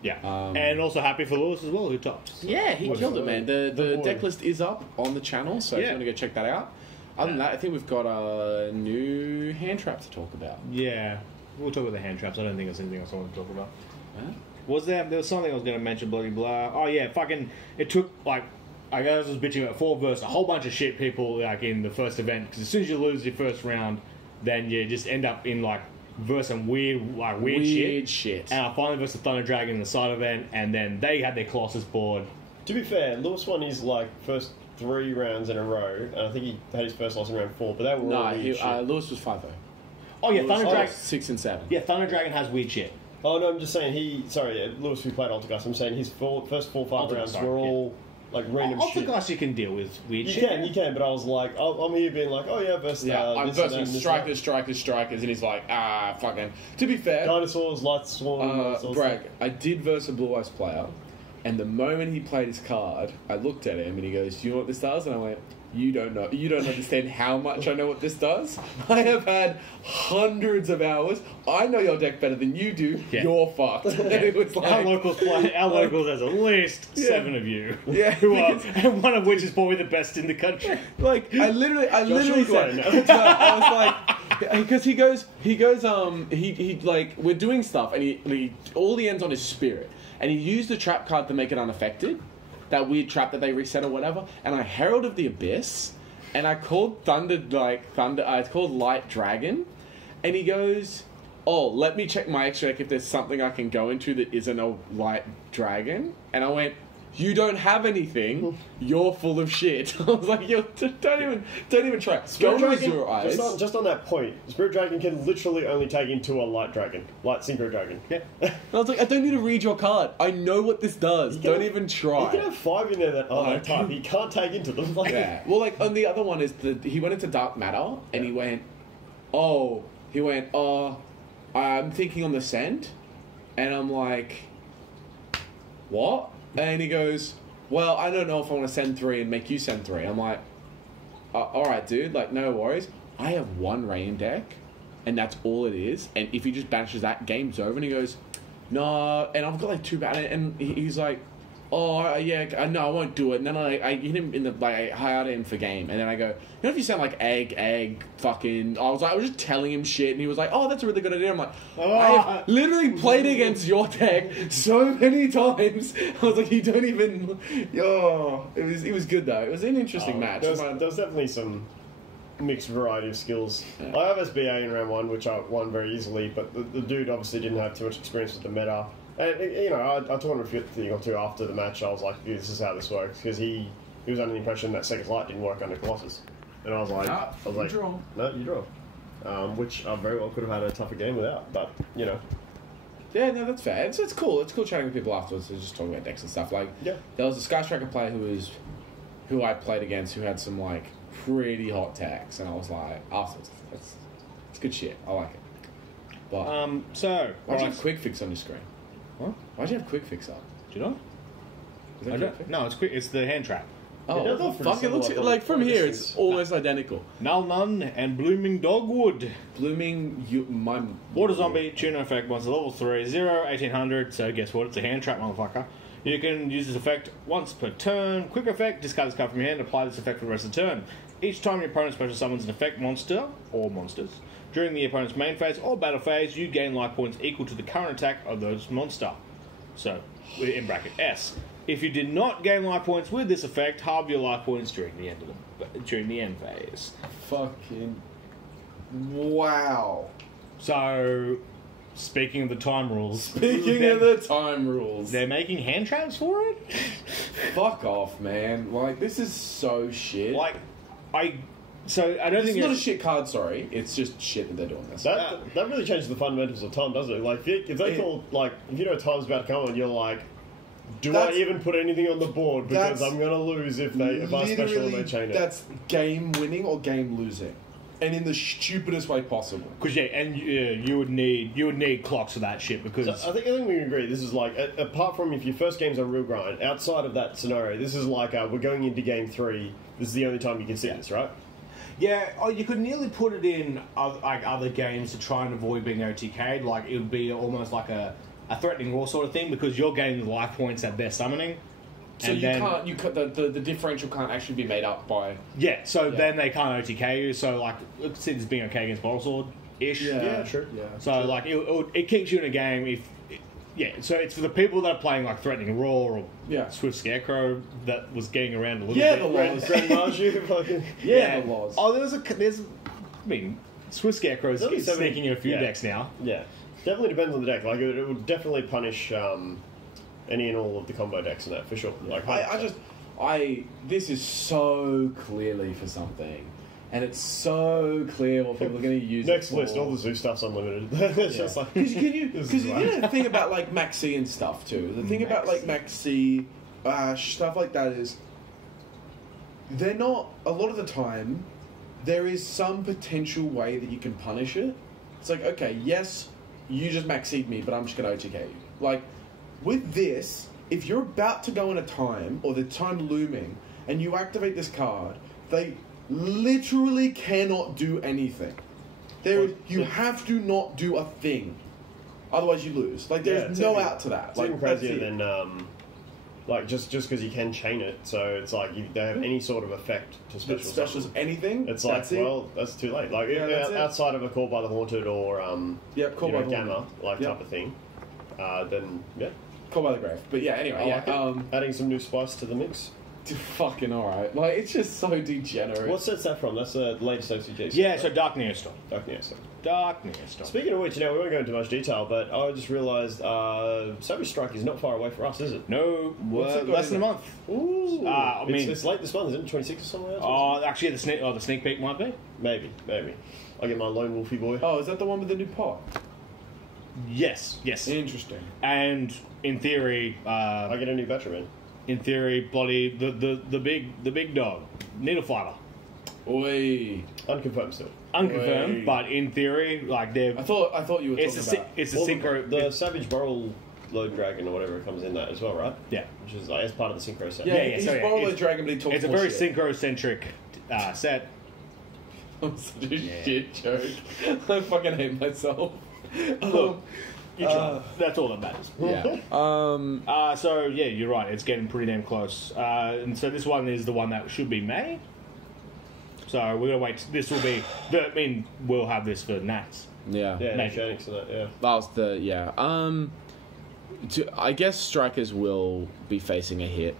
Yeah, and also happy for Lewis as well, who topped. Yeah, he killed it, man. The deck list is up on the channel, so if you want to go check that out. Other than that, I think we've got a new hand trap to talk about. Yeah, we'll talk about the hand traps. I don't think there's anything else I want to talk about. Huh? There was something I was going to mention, bloody blah. Oh yeah, it took I guess I was bitching about 4 versus a whole bunch of shit people in the first event, because as soon as you lose your first round, then you just end up in versus some weird shit. And I finally versus the Thunder Dragon in the side event, and then they had their Colossus board. To be fair, Lewis won his first 3 rounds in a row, and I think he had his first loss in round 4, but they were all weird shit. Lewis was 5-0. Oh yeah, Thunder Dragon 6 and 7. Yeah, Thunder Dragon has weird shit. Oh no, I'm just saying Lewis who played Altergeist, I'm saying his first 4-5 rounds were all random shit. Altergeist you can deal with weird shit. You can, but I was like, I'm here being like, oh yeah, versus I'm versing strikers, and he's like, fucking. To be fair, dinosaurs, light swarm, Bragg, I did verse a Blue Eyes player, and the moment he played his card, I looked at him and he goes, "You know what this does?" And I went, "You don't know. You don't understand how much I know what this does. I have had hundreds of hours. I know your deck better than you do. Yeah. You're fucked." And it was like, our locals has at least 7 of you. Yeah, and one of which is probably the best in the country. I literally said, I was like, because he goes, we're doing stuff, and he all he ends on is Spirit, and he used the trap card to make it unaffected. That weird trap that they reset or whatever, and I Herald of the Abyss, and I called I called Light Dragon, and he goes, "Oh, let me check my extra deck if there's something I can go into that isn't a Light Dragon," and I went, "You don't have anything. You're full of shit." I was like, don't even try. Spirit Dragon, just on that point, Spirit Dragon can literally only take into a Light Dragon, Light Synchro Dragon. Yeah. I was like, I don't need to read your card. I know what this does. Don't even try. You can have 5 in there that are that type. He can't take into them. Yeah. Well, on the other one is he went into Dark Matter, and he went, I'm thinking on the send, and I'm like, what? And he goes, "Well, I don't know if I want to send 3 and make you send 3. I'm like, alright, dude, no worries. I have 1 rain deck, and that's all it is. And if he just banishes that, game's over. And he goes, no, and I've got like 2 bad, and he's like, oh yeah, no, I won't do it. And then I hit him in the I hired him for game, and then I go, you know, if you sound like egg, fucking. I was just telling him shit, and he was like, oh, that's a really good idea. I'm like, I've literally played against your deck so many times. I was like, you don't even. It was good though. It was an interesting match. There was definitely some mixed variety of skills. Yeah. I have SBA in round 1, which I won very easily, but the dude obviously didn't have too much experience with the meta. And, you know, I told him a thing or two after the match. I was like, this is how this works. Because he was under the impression that Second Light didn't work under Colossus. And I was like, draw. No, you draw. Which I very well could have had a tougher game without. But, you know. Yeah, no, that's fair. It's cool. It's cool chatting with people afterwards and just talking about decks and stuff. Like, there was a Sky Striker player who I played against who had some, like, pretty hot tags. And I was like, afterwards, it's good shit. I like it. But, why'd you have Quick Fix on your screen? What? Why'd you have Quick Fix up? Do you know? No, it's quick. It's the hand trap. Oh, fuck! It looks like from here, it's almost identical. Null Nun and Blooming Dogwood. My Water Zombie, Tuner effect, once level 3, 0, 1800. So guess what? It's a hand trap, motherfucker. You can use this effect once per turn. Quick effect, discard this card from your hand, apply this effect for the rest of the turn. Each time your opponent special summons an effect monster or monsters during the opponent's main phase or battle phase, you gain life points equal to the current attack of those monster. So, in bracket S. If you did not gain life points with this effect, halve your life points during the end phase. Fucking wow. So, speaking of the time rules, they're making hand traps for it. Fuck off, man! Like, this is so shit. Like, I don't think it's not a shit card. Sorry, it's just shit that they're doing this. That really changes the fundamentals of time, doesn't it? Like, if they call, like, if you know time's about to come and you're like, do I even put anything on the board because I'm going to lose if I special and they change it? That's game winning or game losing, and in the stupidest way possible. Because you would need clocks for that shit because I think we can agree. This is like, apart from if your first game's on real grind, outside of that scenario, this is like we're going into game 3. This is the only time you can see this, right? Yeah, you could nearly put it in other games to try and avoid being OTK'd. Like, it would be almost like a threatening raw sort of thing because you're getting the life points that they're summoning. So the differential can't actually be made up by... Yeah, then they can't OTK you, so, like, it's being okay against Bottle Sword-ish. Yeah, true. Yeah, so, like, it keeps you in a game if... so it's for the people that are playing, like, Threatening Roar or Swift Scarecrow that was getting around a little bit. The laws. Grand Marju, fucking... the laws. Oh, Swift Scarecrow's sneaking in a few decks now. Yeah. Definitely depends on the deck. Like, it would definitely punish any and all of the combo decks in that, for sure. Like, this is so clearly for something. And it's so clear what people are going to use Next it for. list, all the zoo stuff's unlimited. It's just like... Because you know the thing about, like, Max C and stuff, too. The thing about, like, Max C, stuff like that is... They're not... A lot of the time, there is some potential way that you can punish it. It's like, okay, yes, you just Max C'd me, but I'm just going to OTK you. Like, with this, if you're about to go in a time, or the time looming, and you activate this card, they... literally cannot do anything. You have to not do a thing, otherwise you lose. Like, there's no out to that. It's even crazier than like just because you can chain it. So it's like they have any sort of effect to specials anything. It's like that's too late. Like outside of a Call by the Haunted or Call by the Gamma type of thing. Then Call by the Grave. But anyway, adding some new spice to the mix. Fucking alright. Like, it's just so degenerate. What set's that from? That's the latest OCG. Yeah, so Dark Neostorm. Dark Neostorm. Speaking of which, we won't go into much detail, but I just realised Savage Strike is not far away for us, is it? No, less than a month. Ooh. It's late this month, isn't it? 26 or something else? Oh, actually, the sneak peek might be. Maybe. I'll get my lone wolfy boy. Oh, is that the one with the new pot? Yes. Interesting. And in theory, I get a new Batman. In theory, bloody the big dog, Needle Fighter. Oi. Unconfirmed still. Unconfirmed, but in theory, like they're. I thought you were talking about. It's a synchro. The Savage Boral Load Dragon or whatever comes in that as well, right? Yeah. Which is like as part of the synchro set. Yeah. He's Boral Load Dragon, but he talks. It's a very synchro-centric set. I'm such a shit joke. I fucking hate myself. You try. That's all that matters. Yeah. So yeah, you're right. It's getting pretty damn close. And so this one is the one that should be May. So we're gonna wait. This will be. I mean, we'll have this for Nats. Yeah. Yeah, Maybe. Phoenix and that, yeah. That was the I guess strikers will be facing a hit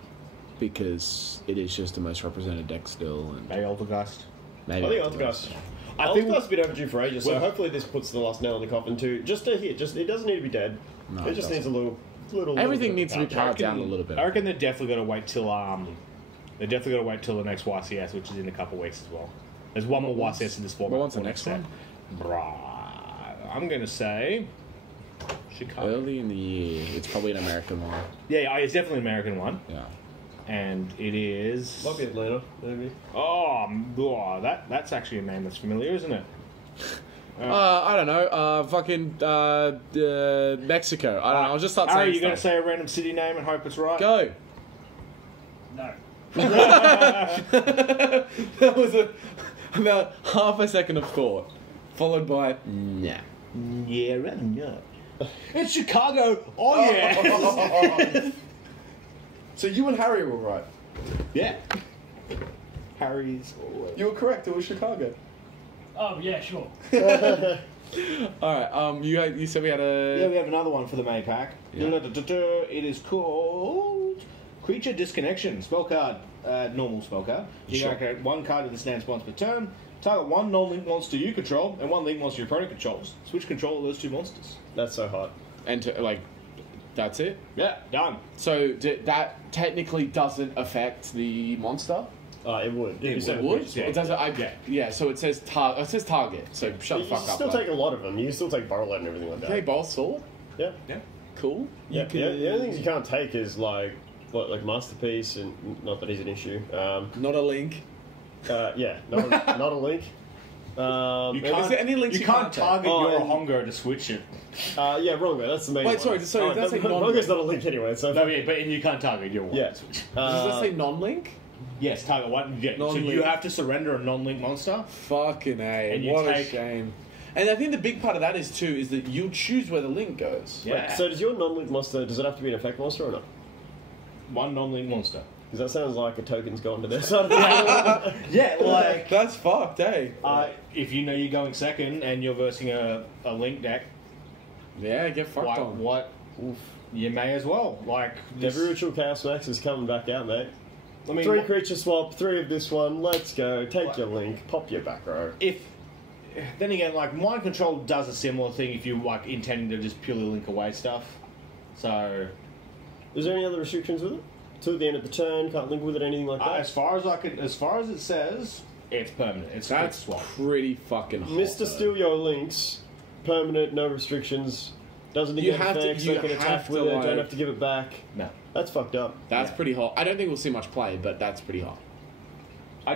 because it is just the most represented deck still, and Maybe Altergeist. maybe I think Altergeist. I think Altergeist's been overdue for ages, so Well- hopefully this puts the last nail in the coffin too. Just a hit. It doesn't need to be dead. No, it it just doesn't. needs a little. Everything bit needs to be of powered down a little bit. I reckon they're definitely gonna wait till They're definitely gonna wait till the next YCS, which is in a couple of weeks as well. There's one more YCS in this format. What's the next one? I'm gonna say Chicago. Early in the year, it's probably an American one. Yeah, it's definitely an American one, Yeah. and it is. Might be Atlanta, maybe. That's actually a name that's familiar, isn't it? I don't know. Mexico. I don't know. I'll just start Are saying you going to stuff. say a random city name and hope it's right? Go. No. That was about half a second of thought, followed by nah. Yeah, rather not. It's Chicago. Oh yeah. So you and Harry were right. Yeah. Harry's. You were correct. It was Chicago. Oh, yeah, sure. All right. You said we had a. Yeah, we have another one for the May pack. Yeah. It is called Creature Disconnection. Spell card. Normal spell card. You Sure. can create one card of the stance once per turn. Target one non-link monster you control and one link monster your opponent controls. Switch control of those two monsters. That's so hot. And that's it. Yeah, done. So that technically doesn't affect the monster. It would. It Would? Yeah. It doesn't. Yeah. So it says target. It says target. So shut You the can fuck up. still lad. take a lot of them. You can still take Burrowlet and everything like that. Okay, ball sword. Yeah. Cool. Yeah. The only things you can't take is like Masterpiece, and not that he's an issue. Not a link. Yeah, not a link. You Is there any links you you can't can't take? target Oh, your and- Hongo to switch it. Yeah, wrong way. That's the main Wait, one. sorry, that's like Hongo's not a link anyway. So No, yeah, but you can't target your one. yeah. Switch. Does that say non-link? Yes, target one. Yeah. So Non-link. you have to surrender a non-link monster. Fucking A. And you What a take- shame. And I think the big part of that is too is that you choose where the link goes. Yeah. Wait, so does your non-link monster? Does it have to be an effect monster or not? One non-link monster. Because that sounds like a token's gone to their side of the table. Yeah, like That's fucked, eh? if you know you're going second and you're versing a link deck, Yeah, get fucked what, on. what you may as well. Like this, Every Ritual Chaos Max is coming back out, mate. I mean, 3 creature swap, 3 of this one. Let's go. Take your link. Pop your back row. if then again, like mind control does a similar thing if you like intending to just purely link away stuff. So Is there any other restrictions with it? To the end of the turn, can't link with it, anything like that. as far as it says, it's permanent. It's That's swap. pretty fucking hot. Mr. though. Steal Your Links, permanent, no restrictions. Doesn't You negate have to- effects. you They can have attack to, with it. like- Don't have to give it back. No. That's fucked up. That's pretty hot. I don't think we'll see much play, but that's pretty hot. I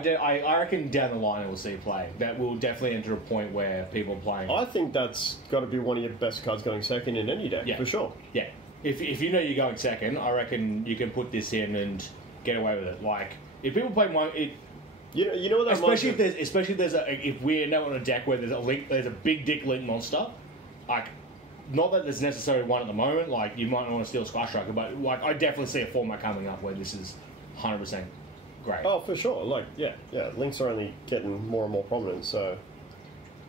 reckon down the line we'll see play. That will definitely enter a point where people are playing. I think that's got to be one of your best cards going second in any deck, Yeah. for sure. Yeah. If you know you're going second, I reckon you can put this in and get away with it. Like if people play You know what that especially reminds if there's if we're now on a deck where there's a big dick link monster, like not that there's necessarily one at the moment. Like you might not want to steal Sky Striker, but like I definitely see a format coming up where this is 100% great. Oh, for sure. Like, yeah. Links are only getting more and more prominent. So,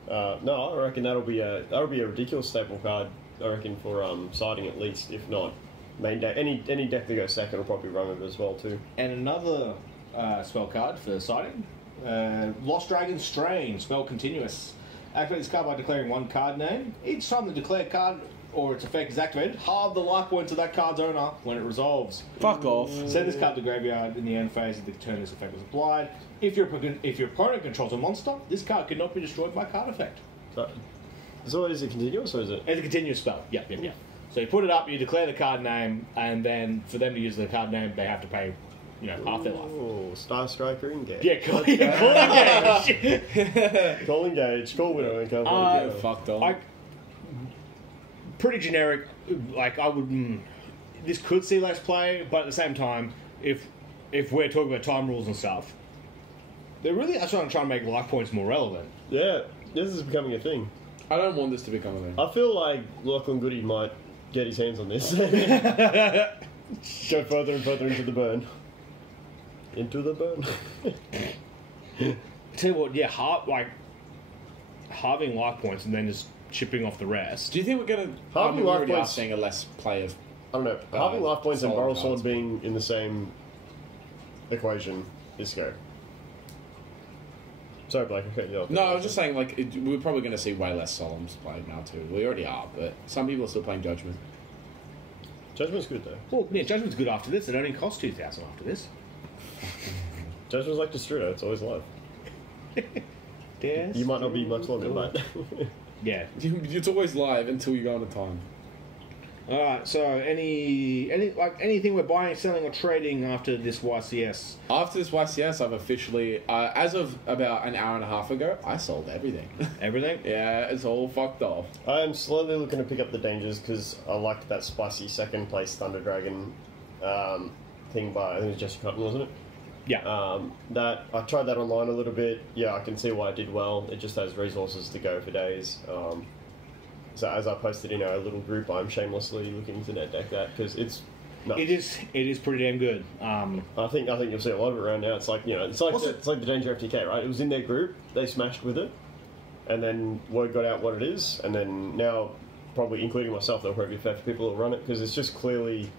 no, I reckon that'll be a ridiculous staple card. I reckon for siding at least, if not main deck. Any deck that goes second will probably run it as well too. And another spell card for sighting. Lost Dragon Strain, spell continuous. Activate this card by declaring one card name. Each time the declared card or its effect is activated, halve the life points of that card's owner when it resolves. Fuck off. Send this card to the graveyard in the end phase of the turn this effect was applied. If your opponent controls a monster, this card cannot be destroyed by card effect. So is it continuous or is it? It's a continuous spell. Yep. So you put it up, you declare the card name, and then for them to use the card name, they have to pay, half their life. Oh, Star Striker Engage. Yeah, call engage. Call Engage. Call Widow and Call Fucked on. Pretty generic. Like I would. This could see less play, but at the same time, if we're talking about time rules and stuff, they're really actually trying to make life points more relevant. Yeah, this is becoming a thing. I don't want this to become a thing. I feel like Lachlan Goody might get his hands on this. Go further and further into the burn. Into the burn. Tell you what, yeah, halving life points and then just chipping off the rest. Do you think we're going to... Halving life points... seeing a less play of... I don't know. Halving life points and solid barrel cards. sword being in the same equation is go. Sorry, Blake. Okay, yeah, No, I was just saying, like, we're probably going to see way less Solemns played now, too. We already are, but some people are still playing Judgment. Judgment's good, though. Well, yeah, Judgment's good after this. It only costs 2,000 after this. Judgment's like Destrudo. It's always live. You might not be much longer, but... Yeah. It's always live until you go on a time. Alright, so anything we're buying, selling, or trading after this YCS? After this YCS, I've officially, as of about an hour and a half ago, I sold everything. Everything? Yeah, it's all fucked off. I'm slowly looking to pick up the dangers because I liked that spicy second place Thunder Dragon thing by, I think it was Jesse Cotton, wasn't it? Yeah. That I tried that online a little bit. Yeah, I can see why it did well. It just has resources to go for days. So as I posted in our little group, I'm shamelessly looking to net deck that because it's nuts. It is pretty damn good. I think you'll see a lot of it around now. It's like it's like the Danger FTK, right? It was in their group, they smashed with it, and then word got out what it is, and then now probably including myself, they'll probably be fair for people who run it because it's just clearly.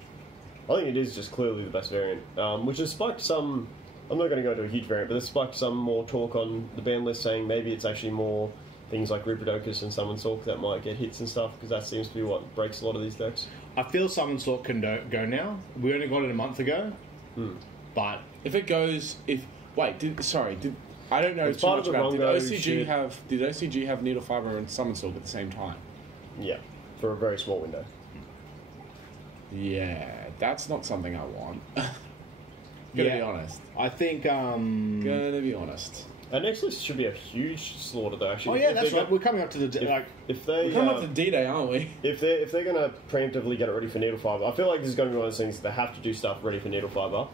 I think it is just clearly the best variant, which has sparked some. I'm not going to go into a huge variant, but it's sparked some more talk on the ban list saying maybe it's actually more things like Ripidocus and Summon Sork that might get hits and stuff because that seems to be what breaks a lot of these decks. I feel Summon Sork can go now. We only got it a month ago, but If it goes, I don't know It's too part much of the about. Did Rongo OCG shit. Did OCG have Needle Fiber and Summon Sork at the same time? Yeah, for a very small window. Yeah, that's not something I want. Gonna be honest. I think. Gonna be honest. Our next list should be a huge slaughter, though. Actually, Oh yeah, If that's they right. go- We're coming up to the If they We're coming up to D-Day, aren't we? if they're going to preemptively get it ready for needle fiber, I feel like this is going to be one of those things that they have to do stuff ready for needle fiber.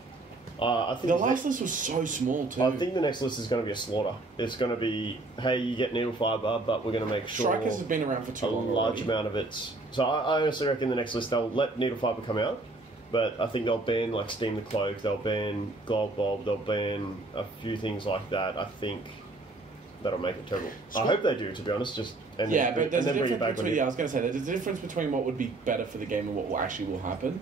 I think The last list was so small too. I think the next list is going to be a slaughter. It's going to be, hey, you get needle fiber, but we're going to make sure Strikers have been around for too a long. large already. amount of it. So I honestly reckon the next list they'll let needle fiber come out, but I think they'll ban like Steam the Cloak, they'll ban Gold Bob, they'll ban a few things like that. I think that'll make it terrible. I hope they do, to be honest. But there's a bring it difference back when between. Yeah, I was going to say there's a difference between what would be better for the game and what will actually happen.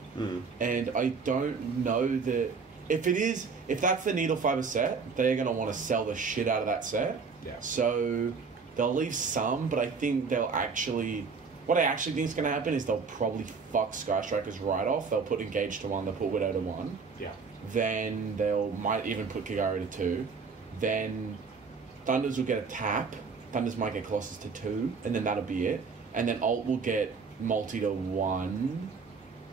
And I don't know that if that's the needle fiber set, they're going to want to sell the shit out of that set. Yeah. So they'll leave some, but I think they'll actually. What I actually think is going to happen is they'll probably fuck Sky Strikers right off. They'll put Engage to 1, they'll put Widow to 1. Yeah. Then might even put Kigari to 2. Then Thunders will get a tap. Thunders might get Colossus to 2, and then that'll be it. And then Alt will get Multi to 1,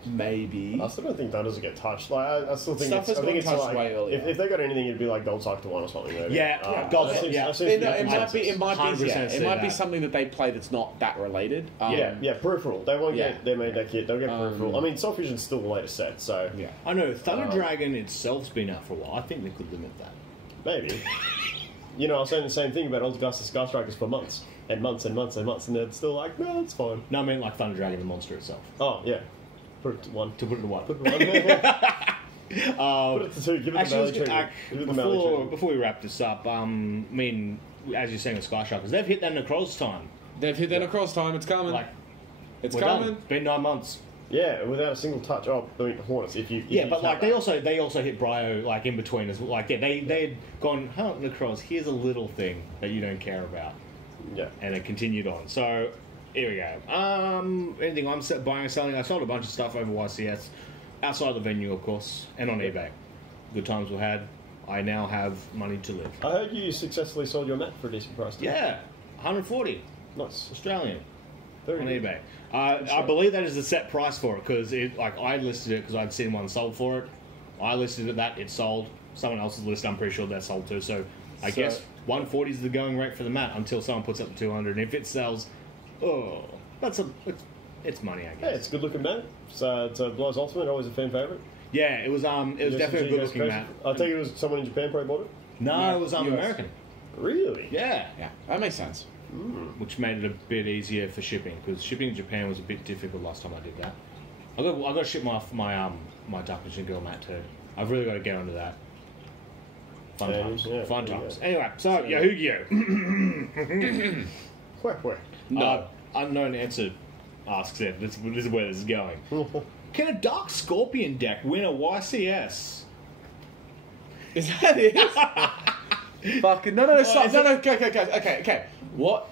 maybe. I still don't think Thunders will get touched. Like I still think Stuff it's, has I think gotten it's touched like way earlier. if they got anything, it'd be like Gold Cycle to 1 or something. Maybe. Yeah, Gold that Cycle, seems- yeah. that seems to be It might be. It might be. 100% Yeah, it say might be that. something that they play that's not that related. Yeah, peripheral. They won't Yeah. get their main deck hit. They'll get peripheral. I mean, Soul Fusion's still the latest set, so Yeah. I know Thunder Dragon itself's been out for a while. I think they could limit that. maybe. I was saying the same thing about Oldgast and Sky Strikers for months and months and months and months, and they're still like, no, it's fine. No, I mean like Thunder Dragon, the monster itself. Oh yeah, put it to 1. To put it to 1. Put it to 1. Put it to 2. Give it the Actually, Valley treatment. Give it the Valley treatment. before we wrap this up, I mean, as you're saying with Sky Strikers, they've hit that Necroz time. They've hit that across time. It's coming. Like, it's we're coming. done. It's been 9 months. Yeah, without a single touch. Oh, I mean, Hornets. If you But like tap they that. also hit Bryo like in between as well. Like they had gone, oh, Necroz, here's a little thing that you don't care about, Yeah. and it continued on. So here we go. Anything I'm buying and selling? I sold a bunch of stuff over YCS, outside the venue, of course, and on eBay. Good times we had. I now have money to live. I heard you successfully sold your mat for a decent price. Too. Yeah, 140 Nice. Australian Very on good. eBay. I believe that is the set price for it because I listed it because I'd seen one sold for it. I listed it that it sold. Someone else's list, I'm pretty sure that sold too. So I guess 140 is the going rate for the mat until someone puts up the 200. And if it sells, it's money, I guess. Yeah, it's a good looking mat. So it's a Blow's Ultimate, always a fan favourite. Yeah, it was definitely a good looking mat. I think it was someone in Japan probably bought it. No, Yeah, it was US. American. Really? Yeah. Yeah, that makes sense. which made it a bit easier for shipping because shipping in Japan was a bit difficult last time I did that. I got to ship my Dark Magician Girl mat too. I've really got to get onto that. Fun times. Yeah, Fun yeah. times. Anyway, so Yahoo-Gyo. Where? No. Unknown answer asks it. This is where this is going. Can a Dark Scorpion deck win a YCS? Is that it? Fucking no, stop. No, okay. What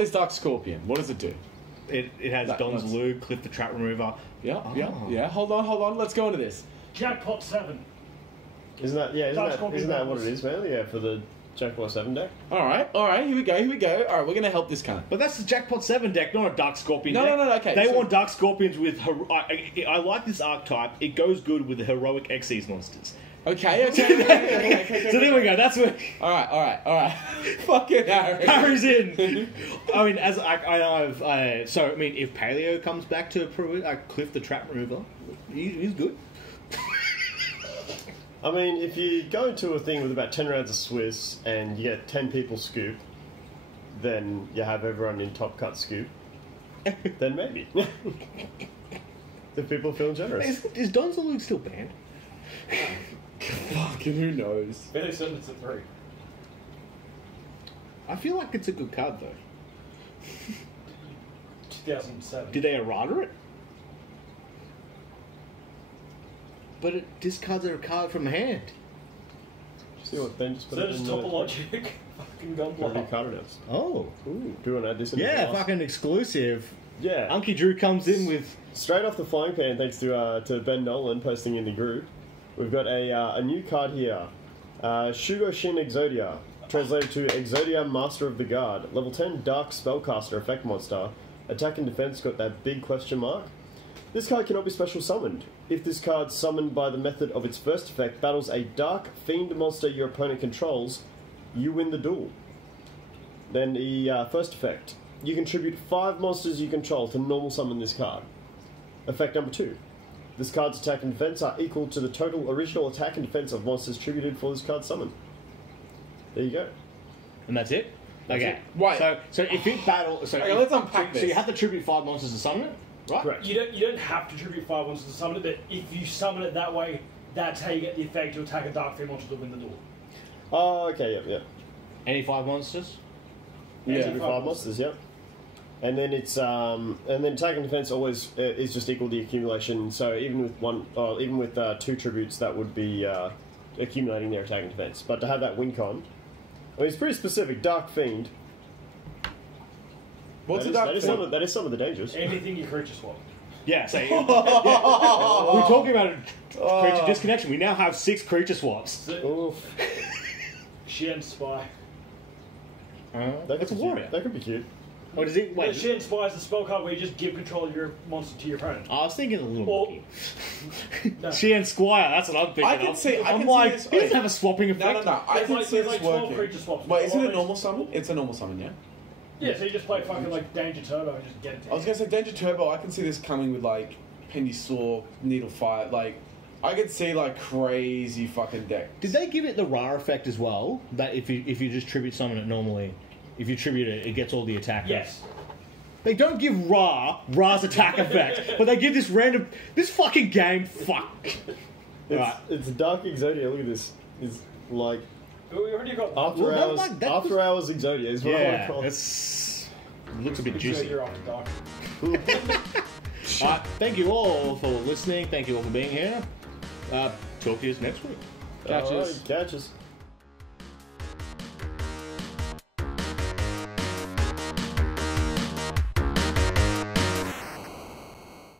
is Dark Scorpion? What does it do? It has Don's Lug, Cliff the Trap Remover. Yeah. Hold on. Let's go into this. Jackpot 7. Isn't that what it is, man? Yeah, for the Jackpot 7 deck. All right. Here we go. All right, we're gonna help this cunt. But that's the Jackpot 7 deck, not a Dark Scorpion deck. No, okay. They want Dark Scorpions with... I like this archetype. It goes good with the heroic Xyz monsters. Okay. So there we go. That's where... All right. Fucking Harry. Harry's in. I mean, if Paleo comes back to Cliff the Trap Remover, he's good. I mean, if you go into a thing with about 10 rounds of Swiss and you get 10 people scoop, then you have everyone in top cut scoop, then maybe. If people feel generous. Is Don's Lug still banned? Fucking who knows? Fairly certain it's a 3. I feel like it's a good card, though. 2007. Did they errata it? But it discards a card from hand. See what then just put So it just in topologic. Fucking gunpla. card announced. Oh. Ooh. Do you want to add this in? Yeah, the last? fucking exclusive. Yeah. Unky Drew comes in with... Straight off the flying pan, thanks to Ben Nolan posting in the group. We've got a new card here. Shugoshin Exodia. Translated to Exodia Master of the Guard. Level 10 Dark Spellcaster effect monster. Attack and defense got that big question mark. This card cannot be special summoned. If this card summoned by the method of its first effect battles a Dark Fiend monster your opponent controls, you win the duel. Then the first effect. You contribute 5 monsters you control to normal summon this card. Effect number 2. This card's attack and defense are equal to the total original attack and defense of monsters tributed for this card summon. There you go. And that's it? Okay. it. Right. So if it battles... Okay, let's unpack So this. you have to tribute 5 monsters to summon it, right? Correct. You don't have to tribute 5 monsters to summon it, but if you summon it that way, that's how you get the effect to attack a Dark Fiend monster to win the duel. Oh, okay, yep. Any 5 monsters? Yeah, Yeah. 5 monsters, yep. And then it's and then attack and defense always is just equal to the accumulation. So even with even with 2 tributes, that would be accumulating their attack and defense. But to have that win con, I mean, it's pretty specific. Dark Fiend. What's that a Dark is Fiend? that is some of the dangers. Anything you creature swap. Yeah, so... We're talking about creature disconnection. We now have 6 creature swaps. Oof. Shen Spy. That That's a could be warrior. cute. That could be cute. What is it? Wait. Shen Spy is the spell card where you just give control of your monster to your opponent. I was thinking a little Or- monkey. No. Sheehan Squire, that's what I'm thinking I can of. see- I I'm can like, see this- he doesn't have a swapping effect. No. I There's can like, see there's this like 12 working. creature swaps. Wait, is it a Always- normal summon? It's a normal summon, yeah? Yeah, so you just play fucking like Danger Turbo and just get it to I was gonna say Danger Turbo. I can see this coming with like Penny Saw, Needle Fire. Like, I could see like crazy fucking deck. Did they give it the Ra effect as well? That if you just tribute summon it normally, if you tribute it, it gets all the attack. Yes. They don't give Ra's attack effect, but they give this random... This fucking game, fuck. Right. It's Dark Exodia. Look at this. It's like But we already got after Well, that- hours. like, that after was- hours Exodia is what I want to Yeah, call it. it's... It looks a bit So juicy. you're after dark. Alright, thank you all for listening. Thank you all for being here. Talk to you next week. Catches. Alright, catches.